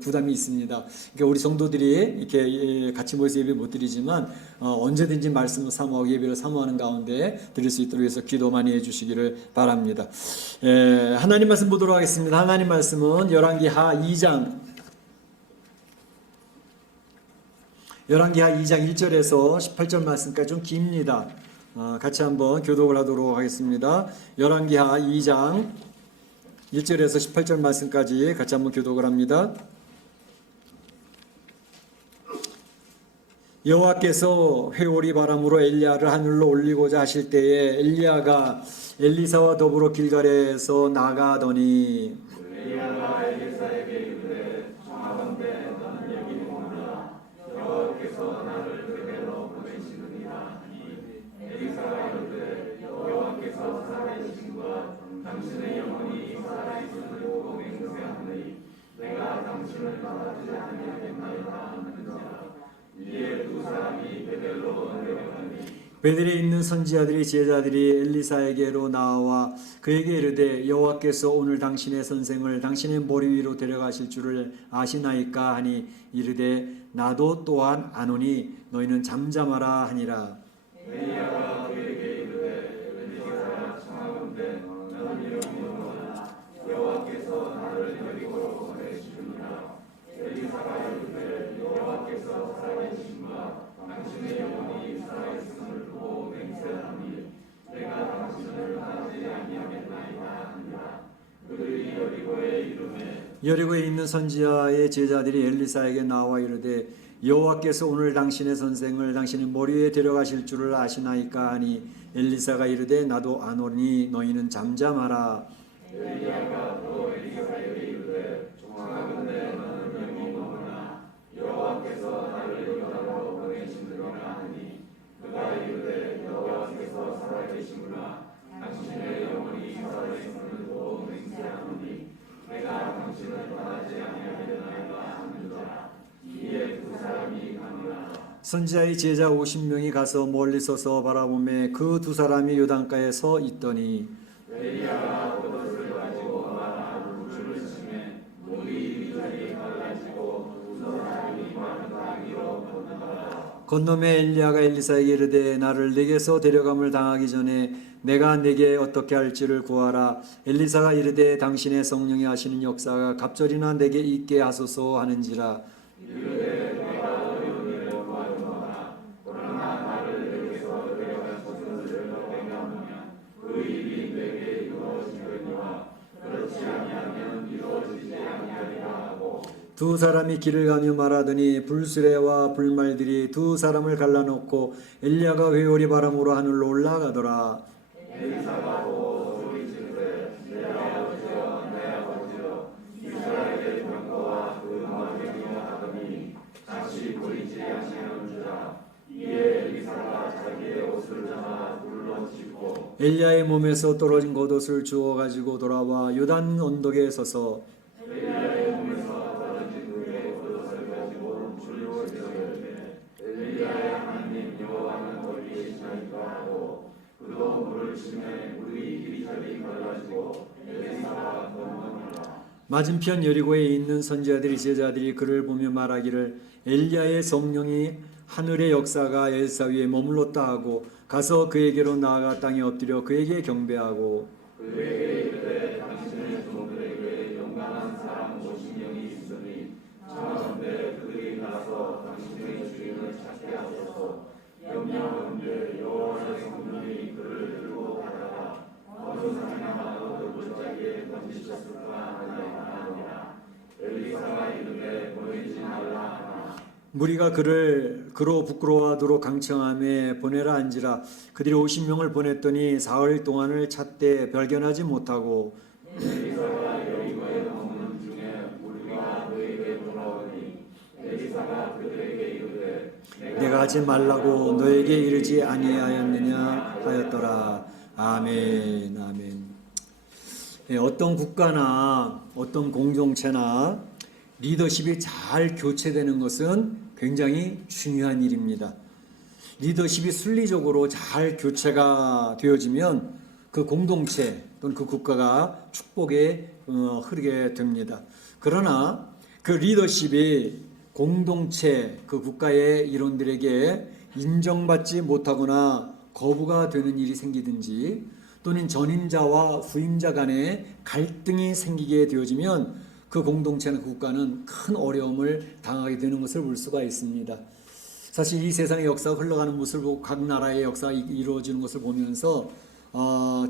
부담이 있습니다. 그러니까 우리 성도들이 이렇게 같이 모여서 예배 못 드리지만 언제든지 말씀을 사모하고 예배를 사모하는 가운데 드릴 수 있도록 해서 기도 많이 해주시기를 바랍니다. 하나님 말씀 보도록 하겠습니다. 하나님 말씀은 열왕기하 2장 1절에서 18절 말씀까지 좀 깁니다. 같이 한번 교독을 하도록 하겠습니다. 열왕기하 2장 1절에서 18절 말씀까지 같이 한번 교독을 합니다. 여호와께서 회오리 바람으로 엘리야를 하늘로 올리고자 하실 때에 엘리야가 엘리사와 더불어 길갈에서 나가더니 엘리야가 엘리사에게 이르되 청하건대 너는 여기 머무라 여호와께서 나를 그대로 보내시느니라 하니 엘리사가 이르되 여호와께서 살아계신과 당신의 영혼이 살아있음을 보고 맹세하노니 내가 당신을 떠나지 아니하겠나이다 하는지라. 이에 두 사람이 베델로 내려가니 베델에 있는 선지자들이 제자들이 엘리사에게로 나와 그에게 이르되 여호와께서 오늘 당신의 선생을 당신의 머리 위로 데려가실 줄을 아시나이까 하니 이르되 나도 또한 아노니 너희는 잠잠하라 하니라. 엘리야가 그에게 이르되 엘리사가 청하건대 너는 여기 머무라 여호와께서 나를 여리고로 보내시느니라. 엘리사가 이르되 여호와께서 살아계심과 당신의 영혼이 살아있음을 보고 맹세하니 내가 당신을 떠나지 아니하겠나이다 하니라. 그들이 여리고에 이르매 여리고에 있는 선지자의 제자들이 엘리사에게 나와 이르되 여호와께서 오늘 당신의 선생을 당신의 머리 위에 데려가실 줄을 아시나이까 하니 엘리사가 이르되 나도 아노니 너희는 잠잠하라. 엘리야가 또 엘리사에게 이르되 청하건대 너는 여기 머무라 여호와께서 나를 여기로 보내시느니라 하니 그가 이르되 여호와께서 살아계시구나 당신의 영혼이 살아있음을 보고 맹세하노니 내가 당신을 떠나지 아니하겠나이다 하는지라. 이에 두 사람이 가니라. 선지자의 제자 50명이 가서 멀리 서서 바라보매 그 두 사람이 요단가에 서 있더니 엘리야가 겉옷을 가지고 마라 물줄을 치매 물이 이리저리 갈라지고 두 사람이 마른 땅 위로 건너가라. 건너매 엘리야가 엘리사에게 이르되 나를 내게서 데려감을 당하기 전에 내가 내게 어떻게 할지를 구하라. 엘리사가 이르되 당신의 성령이 하시는 역사가 갑절이나 내게 있게 하소서 하는지라. 이르되 내가 어려운 일을 구하노라. 그러나 나를 내게서 데려갈 것을 내가하면 그 일이 내게 이루어지거니와 그렇지 아니하면 이루어지지 아니하리라 하고 두 사람이 길을 가며 말하더니 불수레와 불말들이 두 사람을 갈라놓고 엘리야가 회오리 바람으로 하늘로 올라가더라. 엘리사가 보고 소리 지르되 내 아버지여 내 아버지여 이스라엘의 병거와 그 마병이여 하더니 다시 보이지 아니하는지라. 이에 엘리사가 자기의 옷을 잡아 불러 짚고 엘리야의 몸에서 떨어진 겉옷을 주워 가지고 돌아와 요단 언덕에 서서 엘리야의 몸에서 떨어진 그의 맞은편 여리고에 있는 선지자들이 제자들이 그를 보며 말하기를 엘리야의 성령이 하늘의 역사가 엘사 위에 머물렀다 하고 가서 그에게로 나아가 땅에 엎드려 그에게 경배하고 그에게 이르되 당신의 종들에게 영광한 사람 50명이 있으니 청하건대 그들이 가서 당신의 주인을 찾게 하소서. 염려하건대 여호와의 성령이 그를 들고 가다가 어느 산이나 어느 골짜기에 던지셨을까 하니라. 엘리사가 이르되 보내지 말라 하나. 무리가 그를 그로 부끄러워하도록 강청함에 보내라 한지라. 그들이 50명을 보냈더니 사흘 동안을 찾되 발견하지 못하고 엘리사가 여리고에 머무는 중에 무리가 그에게 돌아오니 엘리사가 그들에게 이르되 내가 하지 말라고 너에게 이르지 아니하였느냐 하였더라. 아멘. 아멘. 예, 어떤 국가나 어떤 공동체나 리더십이 잘 교체되는 것은 굉장히 중요한 일입니다. 리더십이 순리적으로 잘 교체가 되어지면 그 공동체 또는 그 국가가 축복에 흐르게 됩니다. 그러나 그 리더십이 공동체 그 국가의 일원들에게 인정받지 못하거나 거부가 되는 일이 생기든지 또는 전임자와 후임자 간에 갈등이 생기게 되어지면 그 공동체나 그 국가는 큰 어려움을 당하게 되는 것을 볼 수가 있습니다. 사실 이 세상의 역사가 흘러가는 모습을 보고 각 나라의 역사가 이루어지는 것을 보면서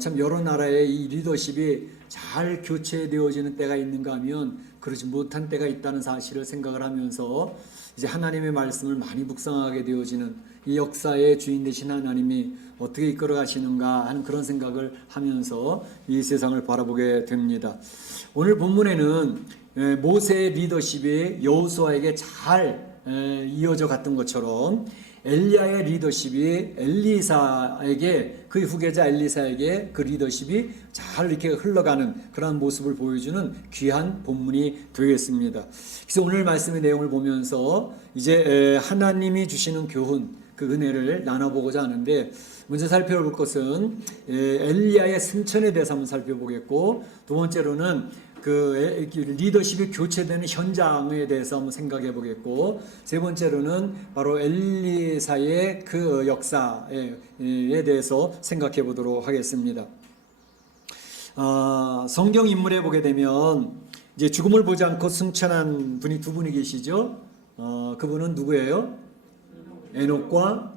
참 여러 나라의 이 리더십이 잘 교체되어지는 때가 있는가 하면 그러지 못한 때가 있다는 사실을 생각을 하면서 이제 하나님의 말씀을 많이 묵상하게 되어지는 이 역사의 주인 되신 하나님이 어떻게 이끌어 가시는가 하는 그런 생각을 하면서 이 세상을 바라보게 됩니다. 오늘 본문에는 모세의 리더십이 여호수아에게 잘 이어져 갔던 것처럼 엘리야의 리더십이 엘리사에게 그 후계자 엘리사에게 그 리더십이 잘 이렇게 흘러가는 그런 모습을 보여주는 귀한 본문이 되겠습니다. 그래서 오늘 말씀의 내용을 보면서 이제 하나님이 주시는 교훈 그 은혜를 나눠보고자 하는데 먼저 살펴볼 것은 엘리야의 승천에 대해서 한번 살펴보겠고 두 번째로는 그 리더십이 교체되는 현장에 대해서 한번 생각해 보겠고 세 번째로는 바로 엘리사의 그 역사에 대해서 생각해 보도록 하겠습니다. 성경 인물에 보게 되면 이제 죽음을 보지 않고 승천한 분이 두 분이 계시죠. 그분은 누구예요? 에녹과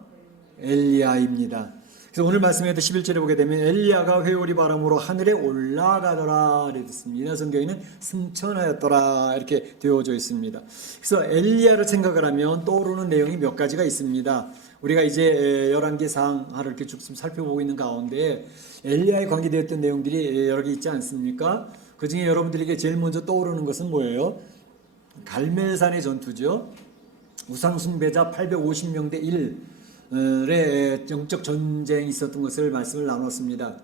엘리야입니다. 그래서 오늘 말씀에도 11절에 보게 되면 엘리야가 회오리 바람으로 하늘에 올라가더라 이랬습니다. 성경에는 승천하였더라 이렇게 되어져 있습니다. 그래서 엘리야를 생각을 하면 떠오르는 내용이 몇 가지가 있습니다. 우리가 이제 열왕기상하를 이렇게 쭉 살펴보고 있는 가운데 엘리야에 관계되었던 내용들이 여러 개 있지 않습니까? 그 중에 여러분들에게 제일 먼저 떠오르는 것은 뭐예요? 갈멜산의 전투죠. 우상숭배자 850명 대 1의 영적 전쟁이 있었던 것을 말씀을 나눴습니다.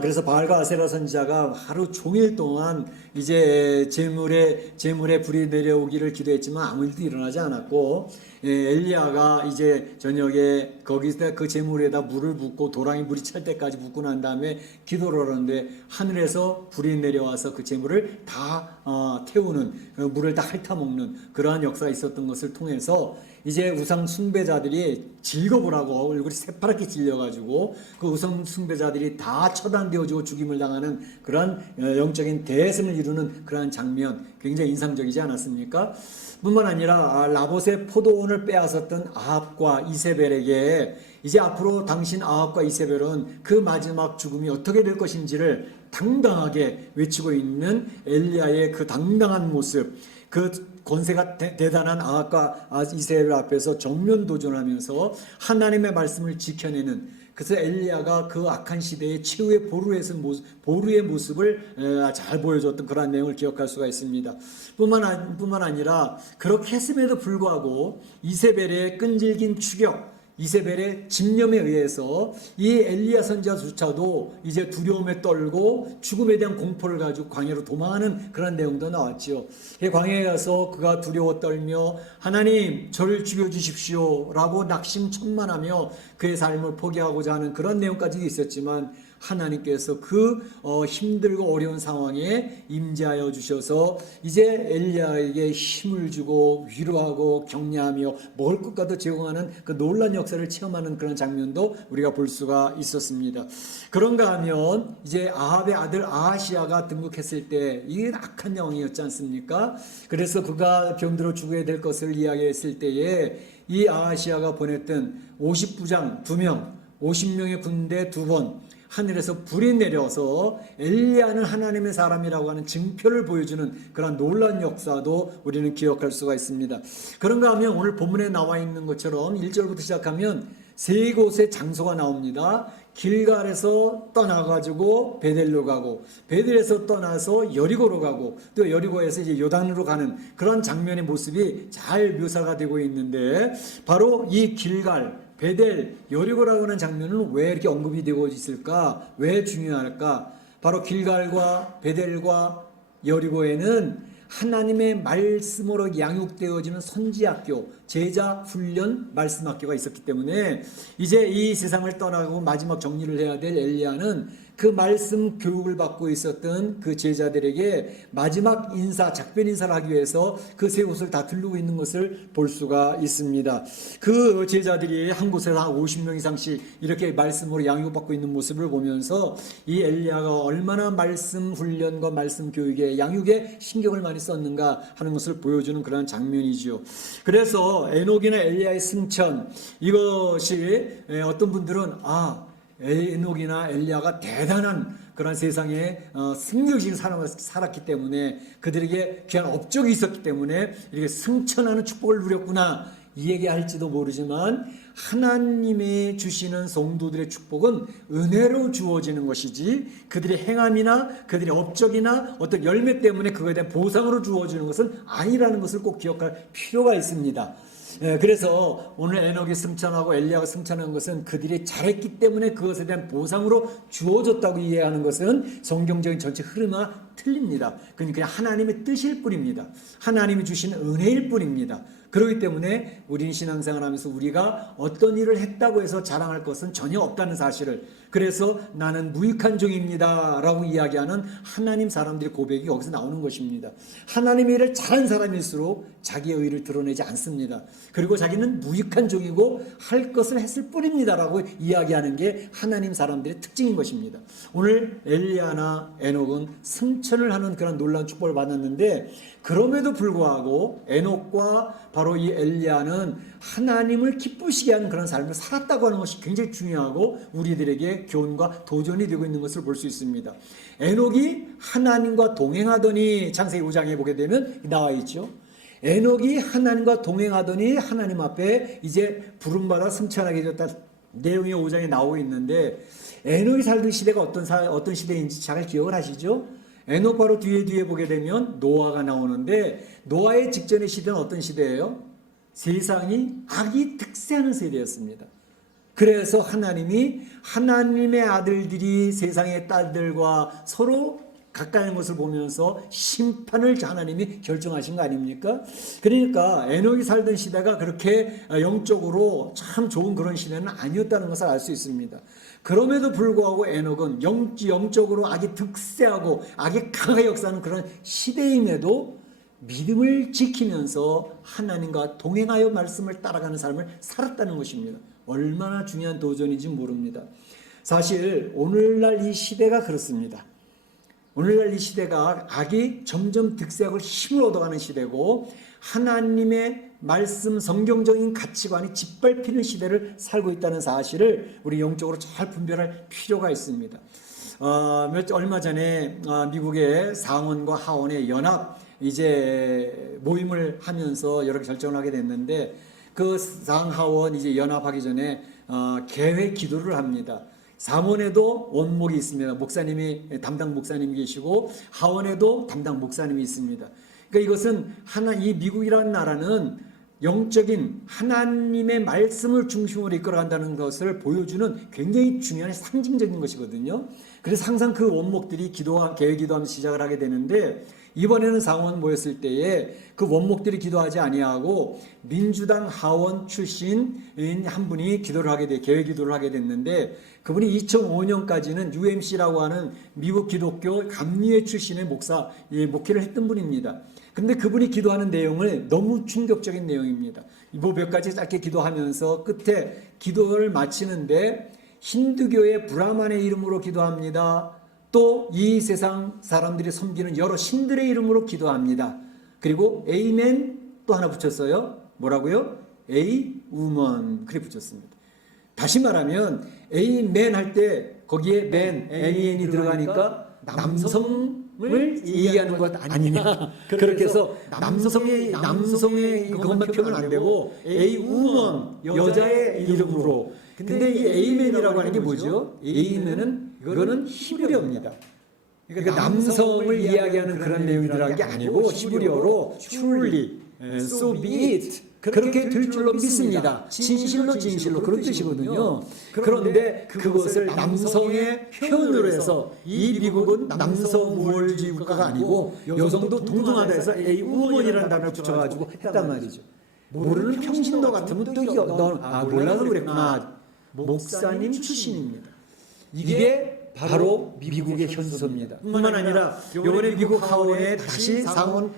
그래서 바알과 아세라 선지자가 하루 종일 동안 이제 재물에 불이 내려오기를 기도했지만 아무 일도 일어나지 않았고 엘리야가 이제 저녁에 거기서 그 재물에다 물을 붓고 도랑이 물이 찰 때까지 붓고 난 다음에 기도를 하는데 하늘에서 불이 내려와서 그 재물을 다 태우는 물을 다 핥아먹는 그러한 역사가 있었던 것을 통해서 이제 우상 숭배자들이 즐거우라고 얼굴이 새파랗게 질려가지고 그 우상 숭배자들이 다 처단되어지고 죽임을 당하는 그러한 영적인 대승을 이루는 그러한 장면 굉장히 인상적이지 않았습니까? 뿐만 아니라 라봇의 포도원을 빼앗았던 아합과 이세벨에게 이제 앞으로 당신 아합과 이세벨은 그 마지막 죽음이 어떻게 될 것인지를 당당하게 외치고 있는 엘리야의 그 당당한 모습, 그 권세가 대단한 아합과 이세벨 앞에서 정면 도전하면서 하나님의 말씀을 지켜내는 그래서 엘리야가 그 악한 시대의 최후의 보루의 모습을 잘 보여줬던 그런 내용을 기억할 수가 있습니다. 뿐만 아니라 그렇게 했음에도 불구하고 이세벨의 끈질긴 추격, 이세벨의 집념에 의해서 이 엘리야 선지자조차도 이제 두려움에 떨고 죽음에 대한 공포를 가지고 광야로 도망하는 그런 내용도 나왔죠. 광야에 가서 그가 두려워 떨며 하나님 저를 죽여주십시오 라고 낙심천만하며 그의 삶을 포기하고자 하는 그런 내용까지 있었지만 하나님께서 그 힘들고 어려운 상황에 임재하여 주셔서 이제 엘리야에게 힘을 주고 위로하고 격려하며 먹을 것과도 제공하는 그 놀라운 역사를 체험하는 그런 장면도 우리가 볼 수가 있었습니다. 그런가 하면 이제 아합의 아들 아하시아가 등극했을 때 이게 악한 영이었지 않습니까? 그래서 그가 병들어 죽어야 될 것을 이야기했을 때에 이 아하시아가 보냈던 50부장 2명, 50명의 군대 2번, 하늘에서 불이 내려서 엘리야는 하나님의 사람이라고 하는 증표를 보여주는 그런 놀라운 역사도 우리는 기억할 수가 있습니다. 그런가 하면 오늘 본문에 나와 있는 것처럼 1절부터 시작하면 세 곳의 장소가 나옵니다. 길갈에서 떠나가지고 베델로 가고, 베델에서 떠나서 여리고로 가고, 또 여리고에서 이제 요단으로 가는 그런 장면의 모습이 잘 묘사가 되고 있는데, 바로 이 길갈, 베델, 여리고라고 하는 장면은 왜 이렇게 언급이 되고 있을까? 왜 중요할까? 바로 길갈과 베델과 여리고에는 하나님의 말씀으로 양육되어지는 선지학교, 제자 훈련 말씀학교가 있었기 때문에 이제 이 세상을 떠나고 마지막 정리를 해야 될 엘리야는 그 말씀 교육을 받고 있었던 그 제자들에게 마지막 인사, 작별 인사를 하기 위해서 그 세 곳을 다 들르고 있는 것을 볼 수가 있습니다. 그 제자들이 한 곳에서 한 50명 이상씩 이렇게 말씀으로 양육받고 있는 모습을 보면서 이 엘리야가 얼마나 말씀 훈련과 말씀 교육에 양육에 신경을 많이 썼는가 하는 것을 보여주는 그런 장면이죠. 그래서 에녹이나 엘리야의 승천, 이것이 어떤 분들은 에녹이나 엘리야가 대단한 그런 세상에 승리의식을 살았기 때문에 그들에게 귀한 업적이 있었기 때문에 이렇게 승천하는 축복을 누렸구나 이 얘기할지도 모르지만, 하나님이 주시는 성도들의 축복은 은혜로 주어지는 것이지 그들의 행함이나 그들의 업적이나 어떤 열매 때문에 그거에 대한 보상으로 주어지는 것은 아니라는 것을 꼭 기억할 필요가 있습니다. 그래서 오늘 에녹이 승천하고 엘리야가 승천한 것은 그들이 잘했기 때문에 그것에 대한 보상으로 주어졌다고 이해하는 것은 성경적인 전체 흐름과 틀립니다. 그러니까 하나님의 뜻일 뿐입니다. 하나님이 주신 은혜일 뿐입니다. 그렇기 때문에 우리는 신앙생활 하면서 우리가 어떤 일을 했다고 해서 자랑할 것은 전혀 없다는 사실을, 그래서 나는 무익한 종입니다 라고 이야기하는 하나님 사람들의 고백이 여기서 나오는 것입니다. 하나님의 일을 잘한 사람일수록 자기의 의를 드러내지 않습니다. 그리고 자기는 무익한 종이고 할 것을 했을 뿐입니다 라고 이야기하는 게 하나님 사람들의 특징인 것입니다. 오늘 엘리야나 에녹은 승천을 하는 그런 놀라운 축복을 받았는데, 그럼에도 불구하고 에녹과 바로 이 엘리야는 하나님을 기쁘시게 하는 그런 삶을 살았다고 하는 것이 굉장히 중요하고 우리들에게 교훈과 도전이 되고 있는 것을 볼 수 있습니다. 에녹이 하나님과 동행하더니, 창세기 5장에 보게 되면 나와 있죠. 에녹이 하나님과 동행하더니 하나님 앞에 이제 부름받아 승천하게 되었다 내용이 5장에 나오고 있는데, 에녹이 살던 시대가 어떤 시대인지 잘 기억을 하시죠? 에녹 바로 뒤에 보게 되면 노아가 나오는데, 노아의 직전의 시대는 어떤 시대예요? 세상이 악이 득세하는 세대였습니다. 그래서 하나님의 아들들이 세상의 딸들과 서로 가까운 것을 보면서 심판을 하나님이 결정하신 거 아닙니까? 그러니까 에녹이 살던 시대가 그렇게 영적으로 참 좋은 그런 시대는 아니었다는 것을 알 수 있습니다. 그럼에도 불구하고 에녹은 영적으로 악이 득세하고 악이 강하게 역사하는 그런 시대임에도 믿음을 지키면서 하나님과 동행하여 말씀을 따라가는 삶을 살았다는 것입니다. 얼마나 중요한 도전인지 모릅니다. 사실 오늘날 이 시대가 그렇습니다. 오늘날 이 시대가 악이 점점 득세하고 힘을 얻어가는 시대고, 하나님의 말씀 성경적인 가치관이 짓밟히는 시대를 살고 있다는 사실을 우리 영적으로 잘 분별할 필요가 있습니다. 얼마 전에 미국의 상원과 하원의 연합 이제 모임을 하면서 여러 결정을 하게 됐는데, 그 상하원 이제 연합하기 전에 개회 기도를 합니다. 상원에도 원목이 있습니다. 담당 목사님이 계시고 하원에도 담당 목사님이 있습니다. 그러니까 이것은 이 미국이라는 나라는 영적인 하나님의 말씀을 중심으로 이끌어간다는 것을 보여주는 굉장히 중요한 상징적인 것이거든요. 그래서 항상 그 원목들이 개회 기도하면서 시작을 하게 되는데, 이번에는 상원 모였을 때에 그 원목들이 기도하지 아니하고 민주당 하원 출신인 한 분이 개회 기도를 하게 됐는데, 그분이 2005년까지는 UMC라고 하는 미국 기독교 감리회 출신의 목회를 했던 분입니다. 근데 그분이 기도하는 내용을 너무 충격적인 내용입니다. 뭐 몇 가지 짧게 기도하면서 끝에 기도를 마치는데, 힌두교의 브라만의 이름으로 기도합니다. 또 이 세상 사람들이 섬기는 여러 신들의 이름으로 기도합니다. 그리고 에이멘 또 하나 붙였어요. 뭐라고요? 에이 우먼 그렇게 붙였습니다. 다시 말하면 에이멘 할 때 거기에 맨 men이 들어가니까 남성을 얘기하는 것 아니냐. 그렇게 해서 남성의 그것만 표현 안 되고 에이 우먼 여자의 이름으로. 근데 이 에이멘이라고 하는 게 뭐죠? 에이멘은 이거는 히브리어입니다. 그러니까 남성을 이야기하는 그런 내용이 들어간 게 아니고 히브리어로 truly, so be it 그렇게 될 줄로 믿습니다. 진실로 그런 뜻이거든요. 그런데 그것을 남성의 표현으로 해서 이 미국은 남성 우월주의 국가가 아니고 여성도 동등하다 해서 A 우먼이라는 단어를 붙여가지고 했단 말이죠. 모르는 평신도 같으면 또 몰라서 그랬구나. 목사님 출신입니다. 이게 바로 미국의 현수입니다. 뿐만 아니라 이번에 미국 하원에 다시 하원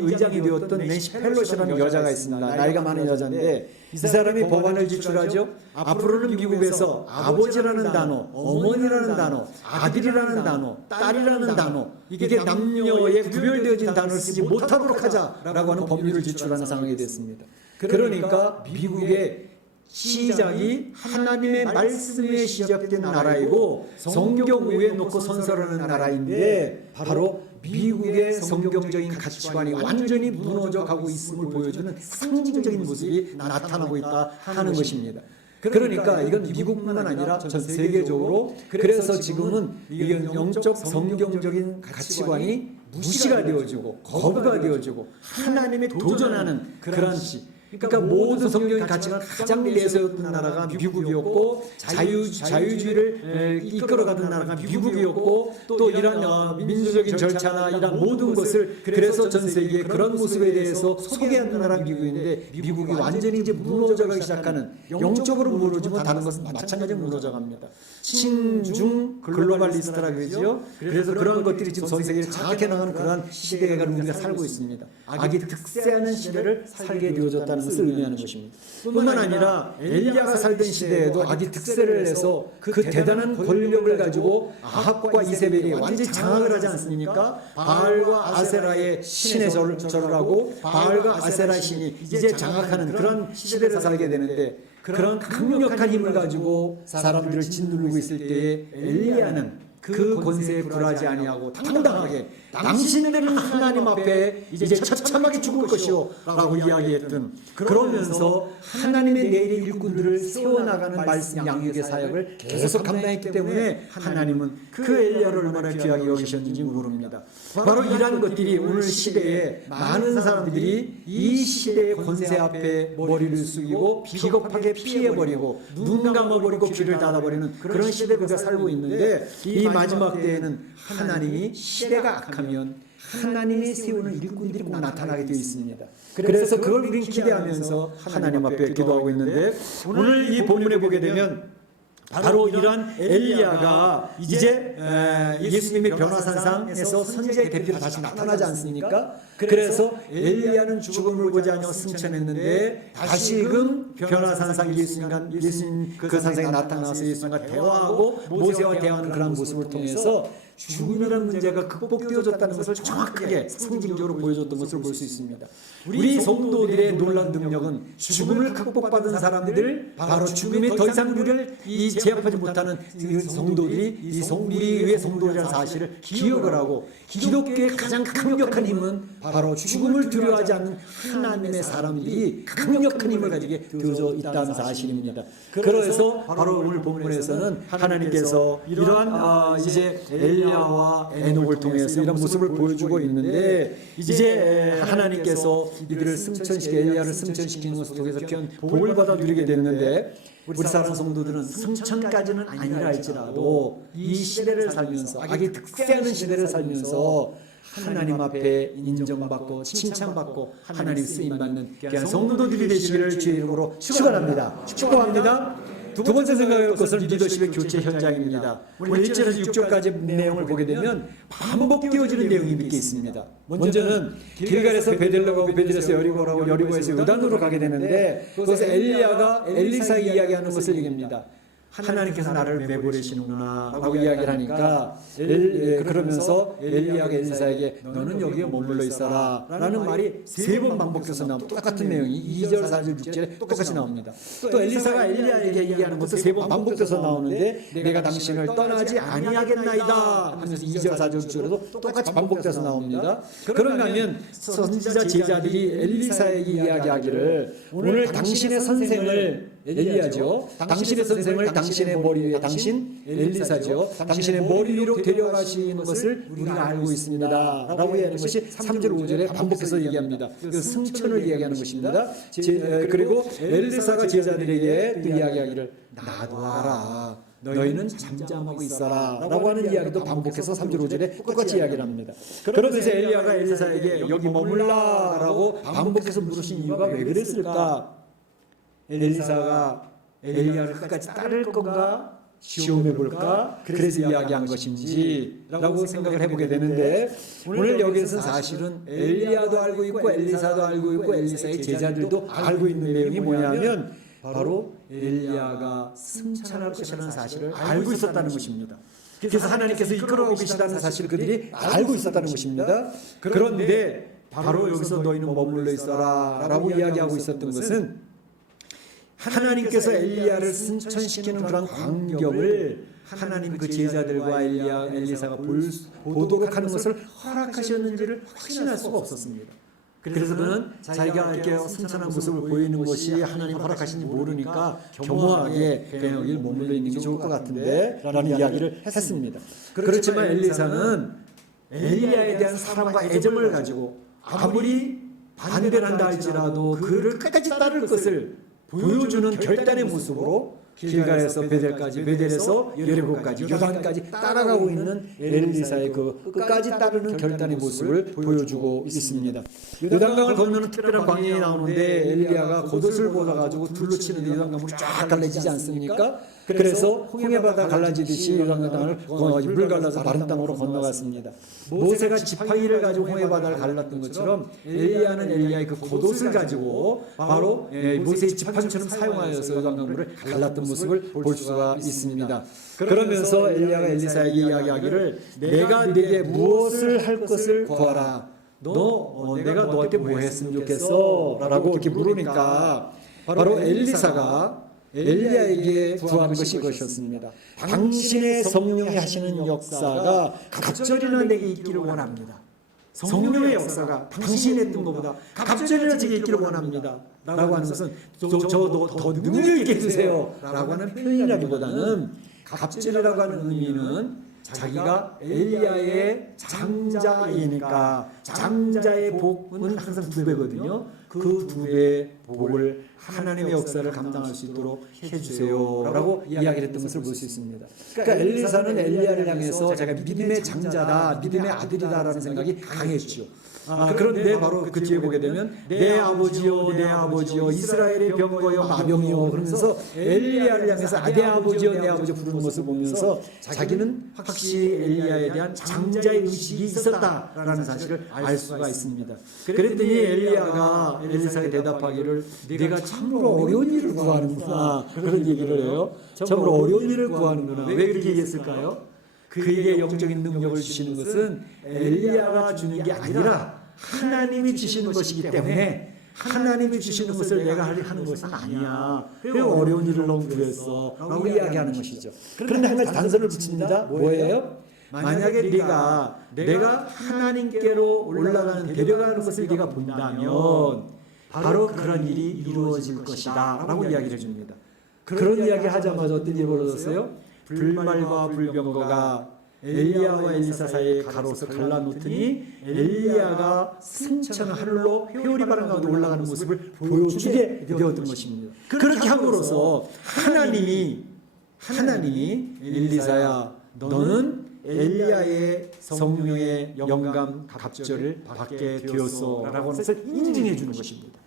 의장이 되었던 낸시 펠로시라는 여자가 있습니다. 나이가 많은 여자인데 이 사람이 법안을 제출하죠. 앞으로는 미국에서 아버지라는 단어, 어머니라는 단어, 아들이라는 단어, 딸이라는 단어, 이게 남녀에 구별되어진 단어를 쓰지 못하도록 하자라고 하는 법률을 제출하는 상황이 됐습니다. 그러니까 미국의 시작이 하나님의 말씀에 시작된 나라이고 성경 위에 놓고 선서하는 나라인데, 바로 미국의 성경적인 가치관이 완전히 무너져 가고 있음을 보여주는 상징적인 모습이 나타나고 있다 하는 것입니다. 그러니까 이건 미국뿐만 아니라 전 세계적으로, 그래서 지금은 이건 영적 성경적인 가치관이 무시가 되어지고 거부가 되어지고 하나님에 도전하는 그런 시. 그러니까 모든 성경의 가치가 가장 내세웠던 나라가 미국이었고, 자유주의를 이끌어가던 나라가 미국이었고, 또 이런 민주적인 절차나 이런 모든 것을 그래서 전 세계에 그런 모습에 대해서 소개하는 나라가 미국인데, 미국이 완전히 이제 무너져가기 시작하는, 영적으로 무너지면 다른 것은 마찬가지로 무너져갑니다. 친중 글로벌리스트라고 그러죠. 그래서 그런 것들이 지금 전 세계를 장악해 나가는 그러한 시대에 우리가 살고 있습니다. 악이 득세하는 시대를 살게 되어졌다는 것을 의미하는 것입니다. 뿐만 아니라 엘리야가 살던 시대에도 악이 득세를 해서 그 대단한 권력을 가지고 아합과 이세벨이 완전히 장악을 하지 않습니까? 바알과 아세라의 신에 절을 하고 바알과 아세라 신이 이제 장악하는 그런 시대를 살게 되는데, 그런 강력한 힘을 가지고 사람들을 짓누르고 있을 때에 엘리야는 그 권세에 굴하지 아니하고 당당하게 당신들은 하나님 앞에 이제 처참하게 죽을 것이요 라고 이야기했던, 그러면서 하나님의 내일의 일꾼들을 세워나가는 말씀 양육의 사역을 계속 감당했기 때문에 하나님은 그 엘리야를 얼마나 귀하게 여기셨는지 모릅니다. 바로 이러한 것들이 오늘 시대에 많은 사람들이 이 시대의 권세 앞에 머리를 숙이고 비겁하게 피해버리고 눈 감아버리고 귀를 닫아버리는 그런 시대에 우리가 살고 있는데, 이 마지막 때에는 하나님이 시대가 악하면 하나님이 세우는 일꾼들이 꼭 나타나게 되어 있습니다. 그래서 그걸 우리는 기대하면서 하나님 앞에 기도하고 있는데, 오늘 이 본문에 보게 되면 바로 이러한 엘리야가 이제 예수님의 변화산상에서 선지자의 대표로 다시 나타나지 않습니까? 그래서 엘리야는 죽음을 보지 아니하고 승천했는데 다시금 변화산상 예수님 그 산상에 나타나서 예수님과 대화하고 모세와 대화하는 그런 모습을 통해서 죽음이라는 문제가 극복되어졌다는 것을 정확하게 상징적으로 보여줬던 것을 볼 수 있습니다. 우리 성도들의 놀라운 능력은 죽음을 극복받은 사람들, 바로 죽음이 더 이상 우리를 이 제압하지 못하는 이 성도들이 우리의 성도라는 사실을 기억을 하고 기독교의 가장 강력한 힘은 바로 죽음을 두려워하지 않는 하나님의 사람들이 강력한 힘을 가지게 되어져 있다는 사실입니다. 그래서 바로 오늘 본문에서는 하나님께서 이러한 이제 엘리야와 에녹을 통해서 이런 모습을 보여주고 있는데 이제 하나님께서 이들을 엘리야를 승천시키는 것을 통해서 귀한 복을 받아 누리게 됐는데 우리 사랑하는 성도들은 승천까지는 아니라 할지라도 이 시대를 살면서 악이 득세하는 시대를 살면서 하나님 앞에 인정받고 칭찬받고 하나님 쓰임받는 귀한 성도들이 되시기를 주의 이름으로 축원합니다. 축복합니다. 두 번째 생각할 것은 리더십의 교체 현장입니다. 우리 1절에서 6절까지 내용을 보게 되면 반복되어지는 내용이 몇 개 있습니다. 먼저는 길갈에서 베델로 가고 베델에서 여리고로 가고 여리고에서 요단으로 가게 되는데 그것에 엘리야가 엘리사 이야기하는 것을 얘기합니다. 하나님께서 나를 내보내시는구나 라고 이야기를 하니까 그러면서 엘리야가 엘리사에게 너는 여기에 머물러 있어라 라는 말이 3번 반복해서 나옵니다. 똑같은 내용이 2절, 4절, 6절에 똑같이 나옵니다. 또 엘리사가 엘리야에게 얘기하는 것도 3번 반복해서 나오는데 내가 당신을 떠나지 아니하겠나이다 하면서 2절, 4절, 6절에도 똑같이 반복돼서 나옵니다. 그런가 하면 선지자 제자들이 엘리사에게 이야기하기를 오늘 당신의 선생을 엘리야죠. 당신의 선생을 당신의 머리 위에 당신 엘리사죠. 당신의 머리 위로 데려가시는 것을 우리가 알고 있습니다. 라고 이야기하는 것이 3절 5절에 반복해서 얘기합니다. 그 승천을 이야기하는 것입니다. 그리고 엘리사가 제자들에게 또 이야기하기를 나도 알아. 너희는 잠잠하고 있어라 라고 하는 이야기도 반복해서 3절 5절에 똑같이 이야기를 합니다. 그러면서 엘리야가 엘리사에게 여기 머물라 라고 반복해서 물으신 이유가 왜 그랬을까? 엘리사가 엘리야를 끝까지 따를 건가? 시험해 볼까? 그래서 이야기한 것인지 라고 생각을 해보게 되는데 오늘 여기에서는 사실은 엘리야도 알고 있고 엘리사도 알고 있고 엘리사의 제자들도 알고 있는 내용이 뭐냐면 바로 엘리야가 승천할 것이라는 사실을 알고 있었다는 것입니다. 그래서 하나님께서 이끌어가고 계시다는 사실을 그들이 알고 있었다는 것입니다. 그런데 바로 여기서 너희는 머물러 있어라 라고 이야기하고 있었던 것은 하나님께서 엘리야를 승천시키는 그런 광경을 하나님 그 제자들과 엘리사가 보도록 하는 것을 허락하셨는지를 확신할 수가 없었습니다. 그래서 그는 자기가 이렇게 승천한 모습을 보이는 것이 하나님 허락하신지 모르니까 겸허하게 그냥 여기 머물러 있는 게 좋을 것 같은데 라는 이야기를 했습니다. 그렇지만 엘리사는 엘리야에 대한 사랑과 애정을 가지고 아무리 반대를 한다 할지라도 그를 끝까지 따를 것을 보여주는 결단의 모습으로 길갈에서 베델까지, 베델에서 여리고까지, 요단까지 따라가고 있는 엘리사의 그 끝까지 따르는 결단의 모습을 보여주고 있습니다. 요단강을 건너는 특별한 광경이 나오는데 엘리야가 겉옷을 벗어가지고 둘로 치는데 요단강물이 쫙 갈라지지 않습니까? 그래서 홍해바다 갈라지듯이 요단강을 물 갈라서 다른 땅으로 건너갔습니다. 모세가 지팡이를 가지고 홍해바다를 갈랐던 것처럼 엘리야는 엘리야의 그 겉옷을 가지고 바로 모세의 지팡이처럼 사용하여서 요단강물을 갈랐던 모습을 볼 수가 있습니다. 그러면서 엘리야가 엘리사에게 이야기하기를 내가 네게 무엇을 할 것을 구하라. 내가 너한테 뭐 했으면 좋겠어? 라고 이렇게 물으니까 바로 엘리사가 엘리야에게 구하는 것이 이것이었습니다. 당신의 성령이 하시는 역사가 갑절이나 내게 있기를 원합니다. 성령의 역사가 당신이 했던 것보다 갑절이나 제게 있기를 원합니다. 라고 하는 것은 저도 더 능력 있게 해주세요. 라고 하는 표현이라기보다는 갑절이라고 하는 의미는 자기가 엘리야의 장자이니까 장자의 복은 항상 2배거든요. 그 2배의 복을 하나님의 역사를 감당할 수 있도록 해주세요 라고 이야기를 했던 것을 볼 수 있습니다. 그러니까 엘리사는 엘리야를 향해서 자기가 믿음의 장자다, 믿음의 아들이다라는 생각이 강했죠. 그런데 바로 그 뒤에 보게 되면 내 아버지요 내 아버지요 이스라엘의 병거요 마병이요 그러면서 엘리야를 향해서 내 아버지요 내 아버지요 부르는 것을 보면서 자기는 확실히 엘리야에 대한 장자의 의식이 있었다라는 사실을 알 수가 있습니다. 그랬더니 엘리야가 엘리사에게 대답하기를 내가 참으로 어려운 일을 구하는구나 그런 얘기를 해요. 참으로 어려운 일을 구하는구나. 왜 그렇게 얘기했을까요? 그에게 영적인 능력을 주시는 것은 엘리야가 주는 게 아니라 하나님이 주시는 것이기 때문에 하나님이 주시는 것을 내가 하는 것은 아니야. 왜 어려운 일을 너무 구했어? 라고 이야기하는 것이죠. 그런데 한 가지 단서를 붙입니다. 뭐예요? 만약에 내가 하나님께로 올라가는 데려가는 것을 네가 본다면 바로 그런 일이 이루어질 것이다 라고 이야기를 해줍니다. 그런 이야기 하자마자 어떤 일이 벌어졌어요? 불말과 불병거가 엘리야와 엘리사 사이에 가로서 갈라놓더니 엘리야가 승천 하늘로 회오리 바람 가운데 올라가는 모습을 보여주게 되었던 것입니다. 그렇게 함으로써 하나님이 엘리사야 너는 엘리야의 성령의 영감 갑절을 받게 되었어 라고 하는 것을 인증해 주는 것입니다.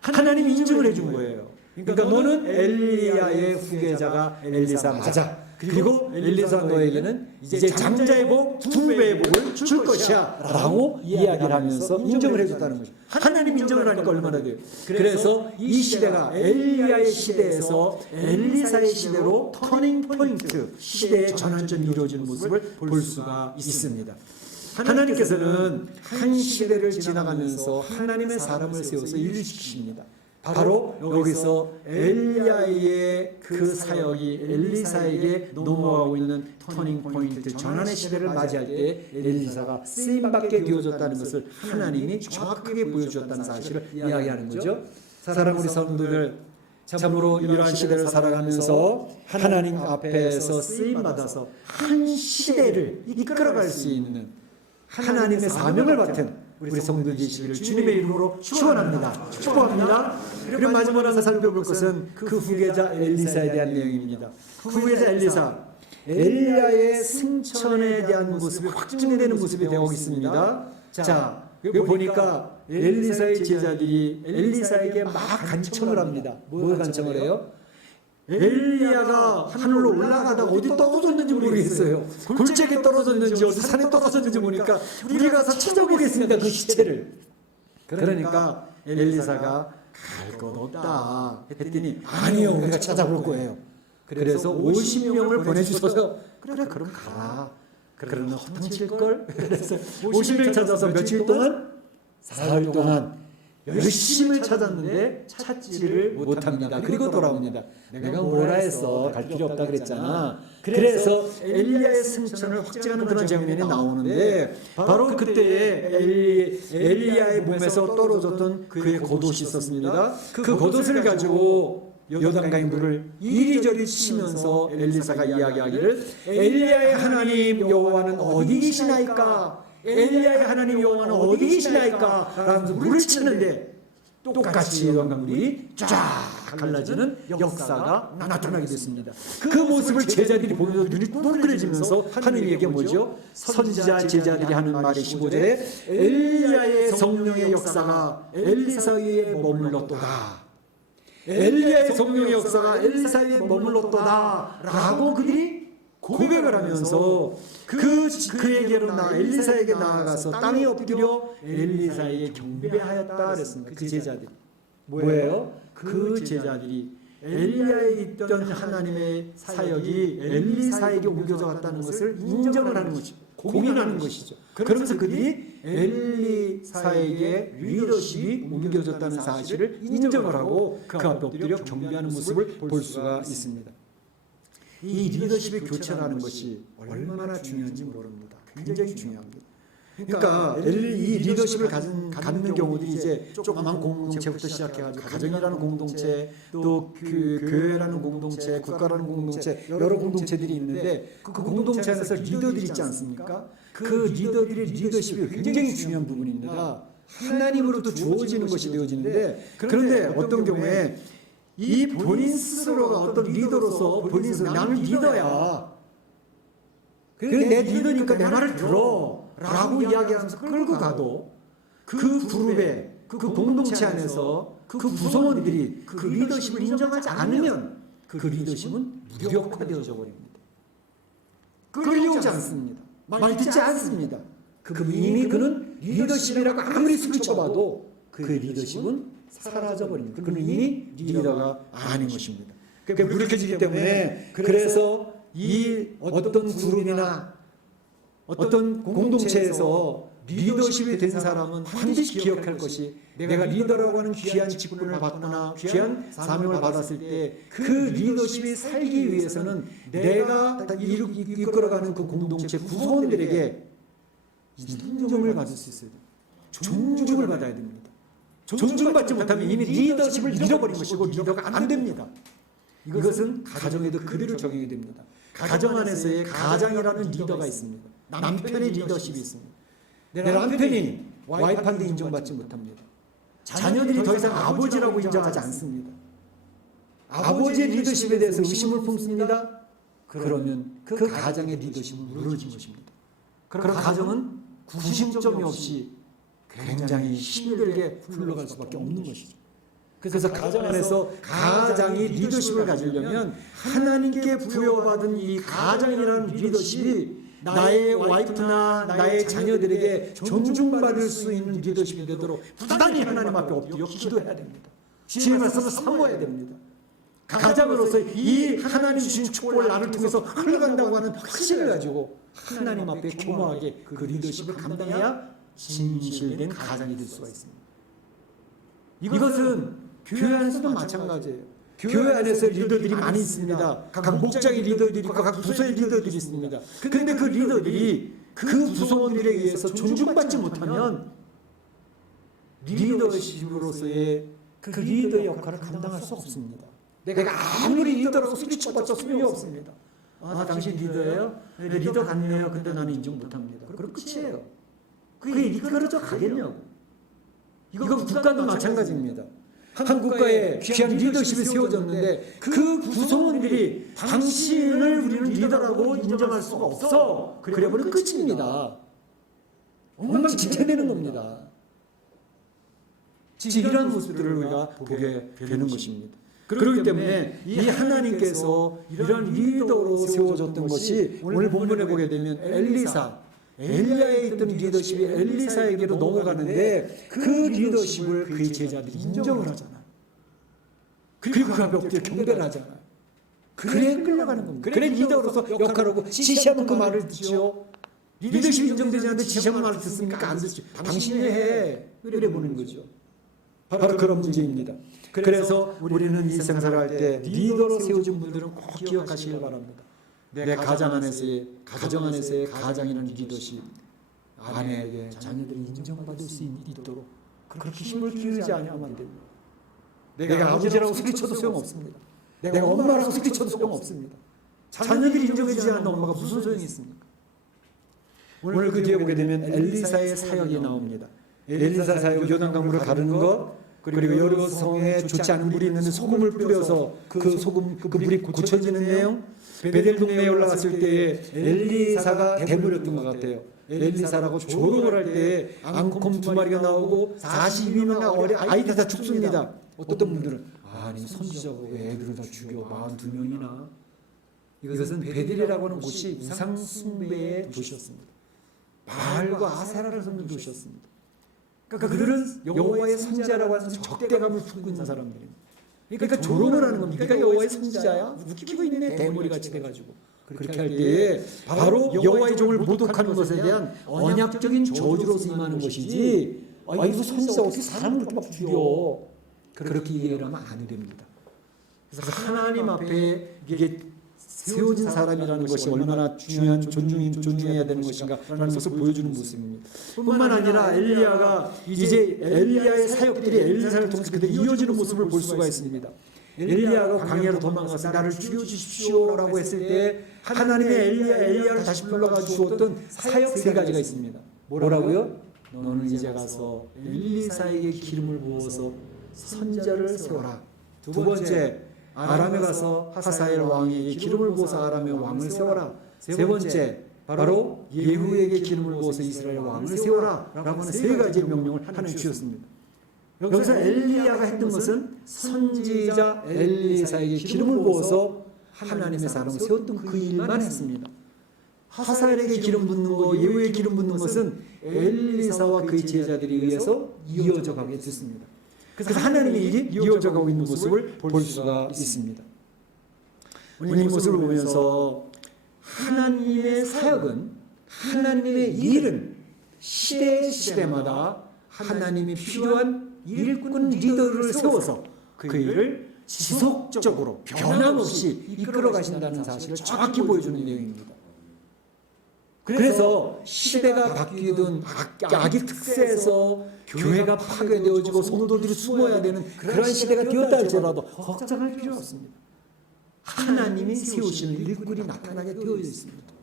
하나님이 인증을 해준 거예요. 그러니까 너는 엘리야의 후계자가 엘리사 맞아. 그리고 엘리사 너에게는 이제 장자의 복 2배의 복을 줄 것이야 라고 이야기를 하면서 인정을 해줬다는 거죠. 하나님 인정을 하니까 얼마나 돼요. 그래서 이 시대가 엘리야의 시대에서 엘리사의 시대로 터닝 포인트 시대의 전환점이 이루어지는 모습을 볼 수가 있습니다. 하나님께서는 한 시대를 지나가면서 하나님의 사람을 세워서 일을 시키십니다. 바로 여기서 엘리야의 그 사역이 엘리사에게 넘어가고 있는 터닝 포인트 전환의 시대를 맞이할 때 엘리사가 쓰임받게 되어졌다는 것을 하나님이 정확하게 보여주었다는 사실을 이야기하는 거죠. 사랑하는 우리 성도들, 참으로 이러한 시대를 살아가면서 하나님 앞에서 쓰임받아서 한 시대를 이끌어갈 수 있는 하나님의 사명을 맡은 우리 성도들 되시기를 주님의 이름으로 축원합니다. 축복합니다. 그리고 마지막으로 살펴볼 것은 그 후계자 엘리사에 대한 내용입니다. 후계자 엘리사, 엘리야의 승천에 대한 모습이 확증되는 모습이 되고 있습니다. 자, 여기 보니까 엘리사의 제자들이 엘리사에게 막 간청을 합니다. 뭘 간청을 해요? 엘리야가 하늘로 올라가다가 어디 떨어졌는지 모르겠어요. 골짜기에 떨어졌는지 어디 산에 떨어졌는지 모르니까 우리 가서 찾아보겠습니다. 그 시체를. 그러니까 엘리사가 갈 것 없다 했더니 아니요 우리가 찾아볼 거예요. 그래서 50명을 보내주셔서 그래 그럼 가라. 그러면 허탕칠걸. 그래서 50명 찾아서 며칠 동안? 사흘 동안 열심히 찾았는데 찾지를 못합니다. 그리고 돌아옵니다. 내가 뭐라 했어? 갈 필요 없다 그랬잖아. 그래서 엘리야의 승천을 확증하는 그런 장면이 나오는데 바로 그때에 엘리야의 몸에서 떨어졌던 그의 겉옷이 있었습니다. 그 겉옷을 가지고 요단강의 물을 이리저리 치면서 엘리사가 이야기하기를 엘리야의 하나님 여호와는 어디 계시나이까? 엘리야의 하나님 여호와는 어디 계시나이까? 라면서 물을 치는데 똑같이 요단강물이 쫙 갈라지는 역사가 나타나게 됐습니다. 그 모습을 제자들이 보면서 눈이 동그래지면서 하느님에게 뭐죠? 선지자 제자들이 하는 말이 15절에 엘리야의 성령의 역사가 엘리사 위에 머물렀도다. 엘리야의 성령의 역사가 엘리사 위에 머물렀도다 라고 그들이 고백을 하면서 그에게로 엘리사에게 나아가서 땅에 엎드려 엘리사에게 경배하였다 그랬습니다. 그 제자들이 뭐예요? 그 제자들이 엘리야에 있던 하나님의 사역이 엘리사에게 옮겨져 갔다는 것을 인정을 하는 것이죠. 공인하는 것이죠. 그러면서 그들이 엘리사에게 리더십이 옮겨졌다는 사실을 인정을 하고 그 앞에 엎드려 경배하는 모습을 볼 수가 있습니다. 이 리더십의 교체라는 것이 얼마나 중요한지 모릅니다. 굉장히 중요합니다. 그러니까 이 리더십을 갖는 경우들이 이제 조그만 공동체부터 시작해가지고 가정이라는 공동체, 또 그 교회라는 공동체, 국가라는 공동체, 여러 공동체들이 있는데 그 공동체 안에서 리더들이 있지 않습니까? 그 리더들의 리더십이 굉장히 중요한 부분입니다. 하나님으로부터 주어지는 것이 되어지는데 그런데 어떤 경우에 이 본인 스스로가 어떤 리더로서 본인 스스로 나는 리더야. 내 리더니까 내 말을 들어. 라고 이야기하면서 끌고 가도 그 그룹에 그 공동체 안에서 그 구성원들이 그 리더십을 인정하지 않으면 그 리더십은 무력화되어져 버립니다. 끌려오지 않습니다. 말 듣지 않습니다. 이미 그는 리더십이라고 아무리 소리쳐봐도 그 리더십은 사라져 버립니다. 그는 이미 리더가 아닌 것입니다. 그러니까 무력해지기 때문에 그래서 이 어떤 그룹이나 어떤 공동체에서 리더십이 된 사람은 반드시 기억할 것이 내가 리더라고 하는 귀한 직분을 받거나 귀한 사명을 받았을 때 그 리더십이 살기 위해서는 내가 이끌어가는 그 공동체 구성원들에게 존중을 받을 수 있어야 돼요. 존중을 받아야 됩니다. 존중받지 못하면 이미 리더십을 잃어버린 것이고 리더가 안 됩니다. 이것은 가정에도 그대로 적용이 됩니다. 가정 안에서의 가장이라는 리더가 있습니다. 남편의 리더십이 있습니다. 내 남편이 와이프한테 인정받지 못합니다. 자녀들이 더 이상 아버지라고 인정하지 않습니다. 아버지의 리더십에 대해서 의심을 품습니다. 그러면 그 가정의 리더십은 무너진 것입니다. 그럼 가정은 구심점이 없이 굉장히 힘들게 흘러갈 수밖에 없는 것이죠. 그래서 가정 안에서 가장이 리더십을 가지려면 하나님께 부여받은 이 가장이라는 리더십이 나의 와이프나 나의 자녀들에게 존중받을 수 있는 리더십이 되도록 부단히 하나님 앞에 엎드려 기도해야 됩니다. 주의 말씀을 사모해야 됩니다. 가장으로서 이 하나님 주신 축복을 나를 통해서 흘러간다고 하는 확신을 가지고 하나님 앞에 겸허하게 그 리더십을 감당해야 진실된 가장이 될 수가 있습니다. 이것은 교회 안에서도 마찬가지예요. 교회 안에서 리더들이 많이 있습니다. 각 목장의 리더들이 있고 각 부서의 리더들이 있습니다. 그런데 그 리더들이 그 구성원들에 의해서 존중받지 못하면 리더십으로서의 그 리더의 역할을 감당할 수 없습니다. 내가 아무리 리더라고 소리쳐봤자 소용이 없습니다. 당신 리더예요? 네, 리더 같네요. 근데 나는 인정 못합니다. 그럼 끝이에요. 그게 이끌어져 가겠냐고. 이건 국가도 마찬가지입니다. 한 국가에 귀한 리더십이 세워졌는데 그 구성원들이 당신을 우리는 리더라고 인정할 수가 없어. 그래버리면 끝입니다. 엉망진창되는 겁니다. 지금 이러한 모습들을 우리가 보게 되는 것입니다. 그렇기 때문에 이 하나님께서 이런 리더로 세워졌던 것이 오늘 본문에 보게 되면 엘리야에 있던 리더십이 엘리사에게로 넘어가는데 그 리더십을 그의 제자들이 인정을 하잖아요. 그리고 그 앞에 엎드려 경배를 하잖아요. 그래 끌려가는 겁니다. 그래 리더로서 역할하고 지시하는 그 말을 듣죠. 리더십이 인정되지 않는데 지시하는 말을 듣습니까? 안 듣죠. 당신이 해. 이래 보는 거죠. 바로 그런 문제입니다. 그래서 우리는 일생생활 할 때 리더로 세워진 분들은 꼭 기억하시길 바랍니다. 내 가정 안에서의 가장이라는 리더십, 아내에게 자녀들이 인정받을 수 있도록 그렇게 힘을 기울이지 않으면 안 됩니다. 내가 아버지라고 소리쳐도 소용없습니다. 내가 엄마라고 소리쳐도 소용없습니다. 자녀들이 인정해주지 않는 엄마가 무슨 소용이 있습니까? 오늘 그 뒤에 보게 되면 엘리사의 사역이 나옵니다. 엘리사 사역은 요단강물을 가르는 것, 그리고 여리고성에 좋지 않은 물이 있는데 소금을 뿌려서 그 물이 고쳐지는 내용. 베델 동네에 올라갔을 때 엘리사가 대물이었던 것 같아요. 엘리사라고 조롱을 할 때 앙콤 2마리가 나오고 42명의 아이들 다 죽습니다. 어떤 분들은 아니 선지자고 애들을 다 죽여 42명이나. 이것은 베델이라고 하는 곳이 우상 숭배의 도시였습니다. 바알과 아세라를 섬기는 도시였습니다. 그러니까 그들은 여호와의 선지자라고 하는 적대감을 품고 있는 사람들입니다. 그러니까 조롱을 하는 겁니다. 네가 여호와의 선지자야? 웃기고 있네. 대머리같이 돼가지고. 그렇게 할 때에 바로 여호와의 종을 모독하는 것에 대한 언약적인 저주로서 임하는 것이지 이거 선지자 어떻게 사람을 이렇게 막 죽여. 그렇게 이해를 하면 안 됩니다. 그래서 하나님 앞에 이게 세워진 사람이라는 것이 얼마나 중요한 존중해야 되는 것인가라는 것을 보여주는 모습입니다. 뿐만 아니라 엘리야가 이제 엘리야의 사역들이 엘리사를 통해서 그대로 이어지는 모습을 볼 수가 있습니다. 엘리야가 광야로 도망가서 나를 죽여주십시오라고 했을 때 하나님의 엘리야를 다시 불러가 주었던 사역 3가지가 있습니다. 뭐라고요? 너는 이제 가서 엘리사에게 기름을 부어서 선지자를 세워라. 두 번째, 아람에 가서 하사엘 왕에게 기름을 부어서 아람의 왕을 세워라. 세 번째, 바로 예후에게 기름을 부어서 이스라엘 왕을 세워라 라고 하는 3가지의 명령을 하나님 주셨습니다. 여기서 엘리야가 했던 것은 선지자 엘리사에게 기름을 부어서 하나님의 사람을 세웠던 그 일만 했습니다. 하사엘에게 기름 붓는 것, 예후에 기름 붓는 것은 엘리사와 그의 제자들에 의해서 이어져 가게 됐습니다. 그래서 하나님의 일이 이어져 가고 있는 모습을 볼 수가 있습니다. 오늘 이 모습을 보면서 하나님의 사역은, 하나님의 일은 시대마다 하나님이 필요한 일꾼 리더를 세워서 그 일을 지속적으로 변함없이 이끌어 가신다는 사실을 정확히 보여주는 내용입니다. 그래서 시대가 바뀌든 악의 특세에서 교회가 파괴되어지고 성도들이 숨어야 되는 그런 시대가 되었다 할지라도 걱정할 필요 없습니다. 하나님이 세우시는 일꾼이 나타나게 되어 있습니다.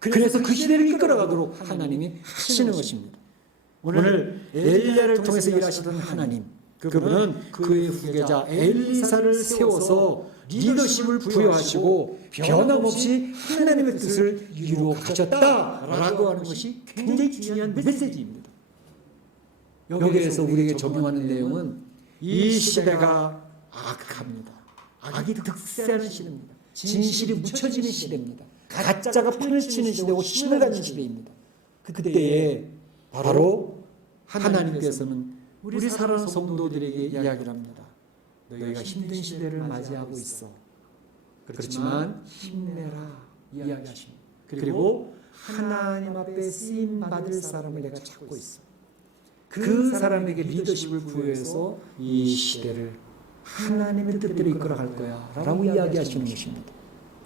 그래서 그 시대를 이끌어가도록 하나님이 하시는 것입니다. 오늘 엘리야를 통해서 일하시던 하나님, 그분은 그의 후계자 엘리사를 세워서 리더십을 부여하시고 변함없이 하나님의 뜻을 이루어 가셨다라고 하는 것이 굉장히 중요한 메시지입니다. 여기에서 우리에게 적용하는 내용은 이 시대가 악합니다. 악이 득세하는 시대입니다. 진실이 묻혀지는 시대입니다. 가짜가 판을 치는 시대고 힘을 가진 시대입니다. 그때에 바로 하나님께서는 우리 사랑하는 성도들에게 이야기를 합니다. 너희가 힘든 시대를 맞이하고 있어. 그렇지만 힘내라 이야기하십니다. 그리고 하나님 앞에 쓰임 받을 사람을 내가 찾고 있어. 그 사람에게 리더십을 부여해서 이 시대를 하나님의 뜻대로 이끌어갈 거야 라고 이야기하시는 것입니다.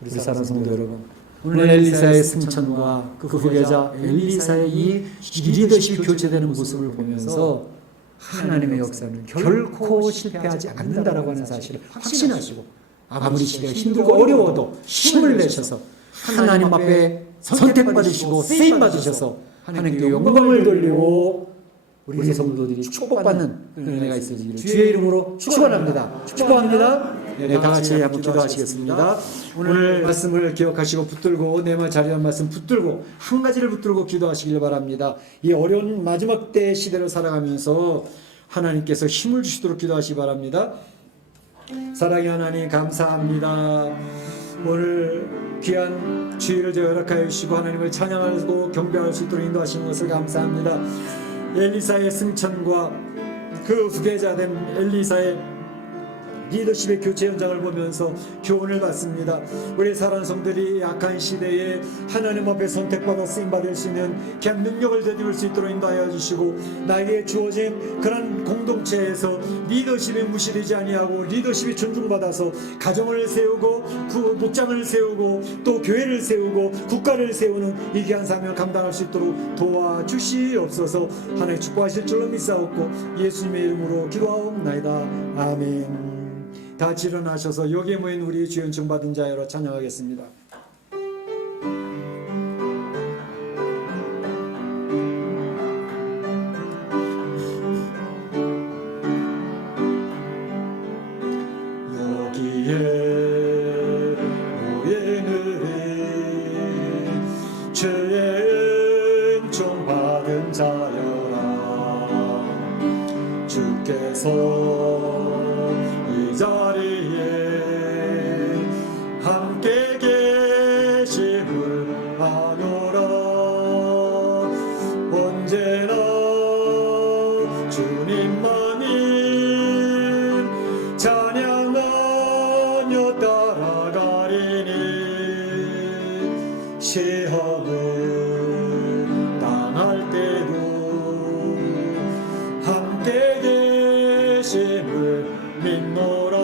우리 사랑하는 성도 여러분, 오늘 엘리사의 승천과 그 후계자 엘리사의 이 리더십이 교체되는 모습을 보면서 하나님의 역사는 결코 실패하지 않는다라고 하는 사실을 확신하시고 아무리 시대가 힘들고 어려워도 힘을 내셔서 하나님 앞에 선택받으시고 쓰임받으셔서 하나님께 영광을 돌리고 우리 성도들이 축복받는 은혜가 있으시기를 주의 이름으로 축원합니다. 축복합니다. 네, 다 같이 한번 기도하시겠습니다. 오늘 말씀을 기억하시고 붙들고 내 말 자리한 말씀 붙들고 한 가지를 붙들고 기도하시길 바랍니다. 이 어려운 마지막 때 시대를 살아가면서 하나님께서 힘을 주시도록 기도하시기 바랍니다. 사랑의 하나님 감사합니다. 오늘 귀한 주일을 저희 허락하여 주시고 하나님을 찬양하고 경배할 수 있도록 인도하시는 것을 감사합니다. 엘리사의 승천과 그 후계자된 엘리사의 리더십의 교체 현장을 보면서 교훈을 받습니다. 우리 사랑하는 성들이 약한 시대에 하나님 앞에 선택받아 쓰임받을 수 있는 귀한 능력을 되돌릴 수 있도록 인도하여 주시고 나에게 주어진 그런 공동체에서 리더십이 무시되지 아니하고 리더십이 존중받아서 가정을 세우고 목장을 세우고 또 교회를 세우고 국가를 세우는 이 귀한 사명을 감당할 수 있도록 도와주시옵소서. 하나님 축복하실 줄로 믿사옵고 예수님의 이름으로 기도하옵나이다. 아멘. 다 같이 일어나셔서 여기에 모인 우리 주여 은총받은 자여로 찬양하겠습니다. 여기에 모이는 주의 은총받은 자여라. 주께서 이 자리에 함께 계심을 아노라. 언제나 주님만이 찬양하며 따라가리니 시험을 당할 때도 함께 계심을 믿노라.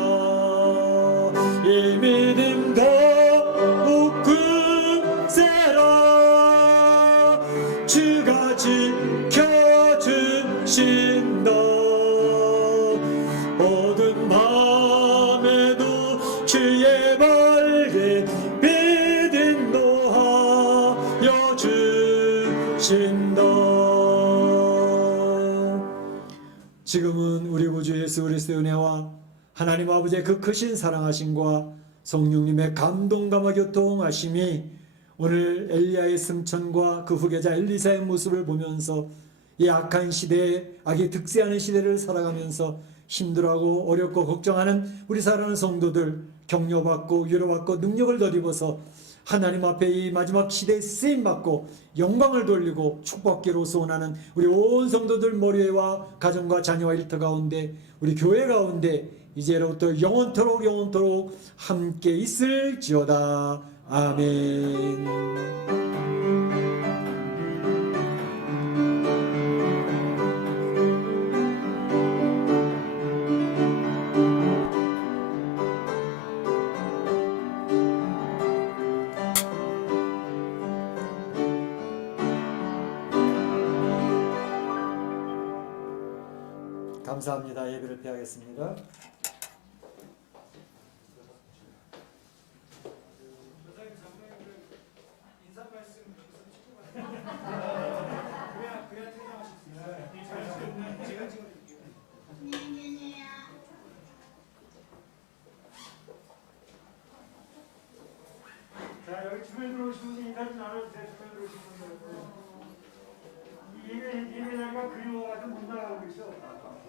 이 믿음 더욱 굳세라. 주가 지켜주신다. 어두운 밤에도 주의 밝은 빛 인도하여 주신다. 지금은 우리 구주 예수 그리스도의 은혜와 하나님 아버지의 그 크신 사랑하심과 성령님의 감동감화 교통하심이 오늘 엘리야의 승천과 그 후계자 엘리사의 모습을 보면서 이 악한 시대에 악이 득세하는 시대를 살아가면서 힘들어하고 어렵고 걱정하는 우리 사랑하는 성도들 격려받고 위로받고 능력을 덧입어서 하나님 앞에 이 마지막 시대에 쓰임받고 영광을 돌리고 축복받기로 소원하는 우리 온 성도들 머리와 가정과 자녀와 일터 가운데 우리 교회 가운데 이제로부터 영원토록 함께 있을지어다. 아멘. 감사합니다. 예배를 폐하겠습니다. 인사 말씀 그래야 퇴장하실 수 있어요. 제가 찍어드릴게요. 자, 여기 주변에 들어오신 분들 인사 좀 나눠주세요. 주변에 들어오신 분들. 이 예배자가 그리워가지고 못 나가고 있어.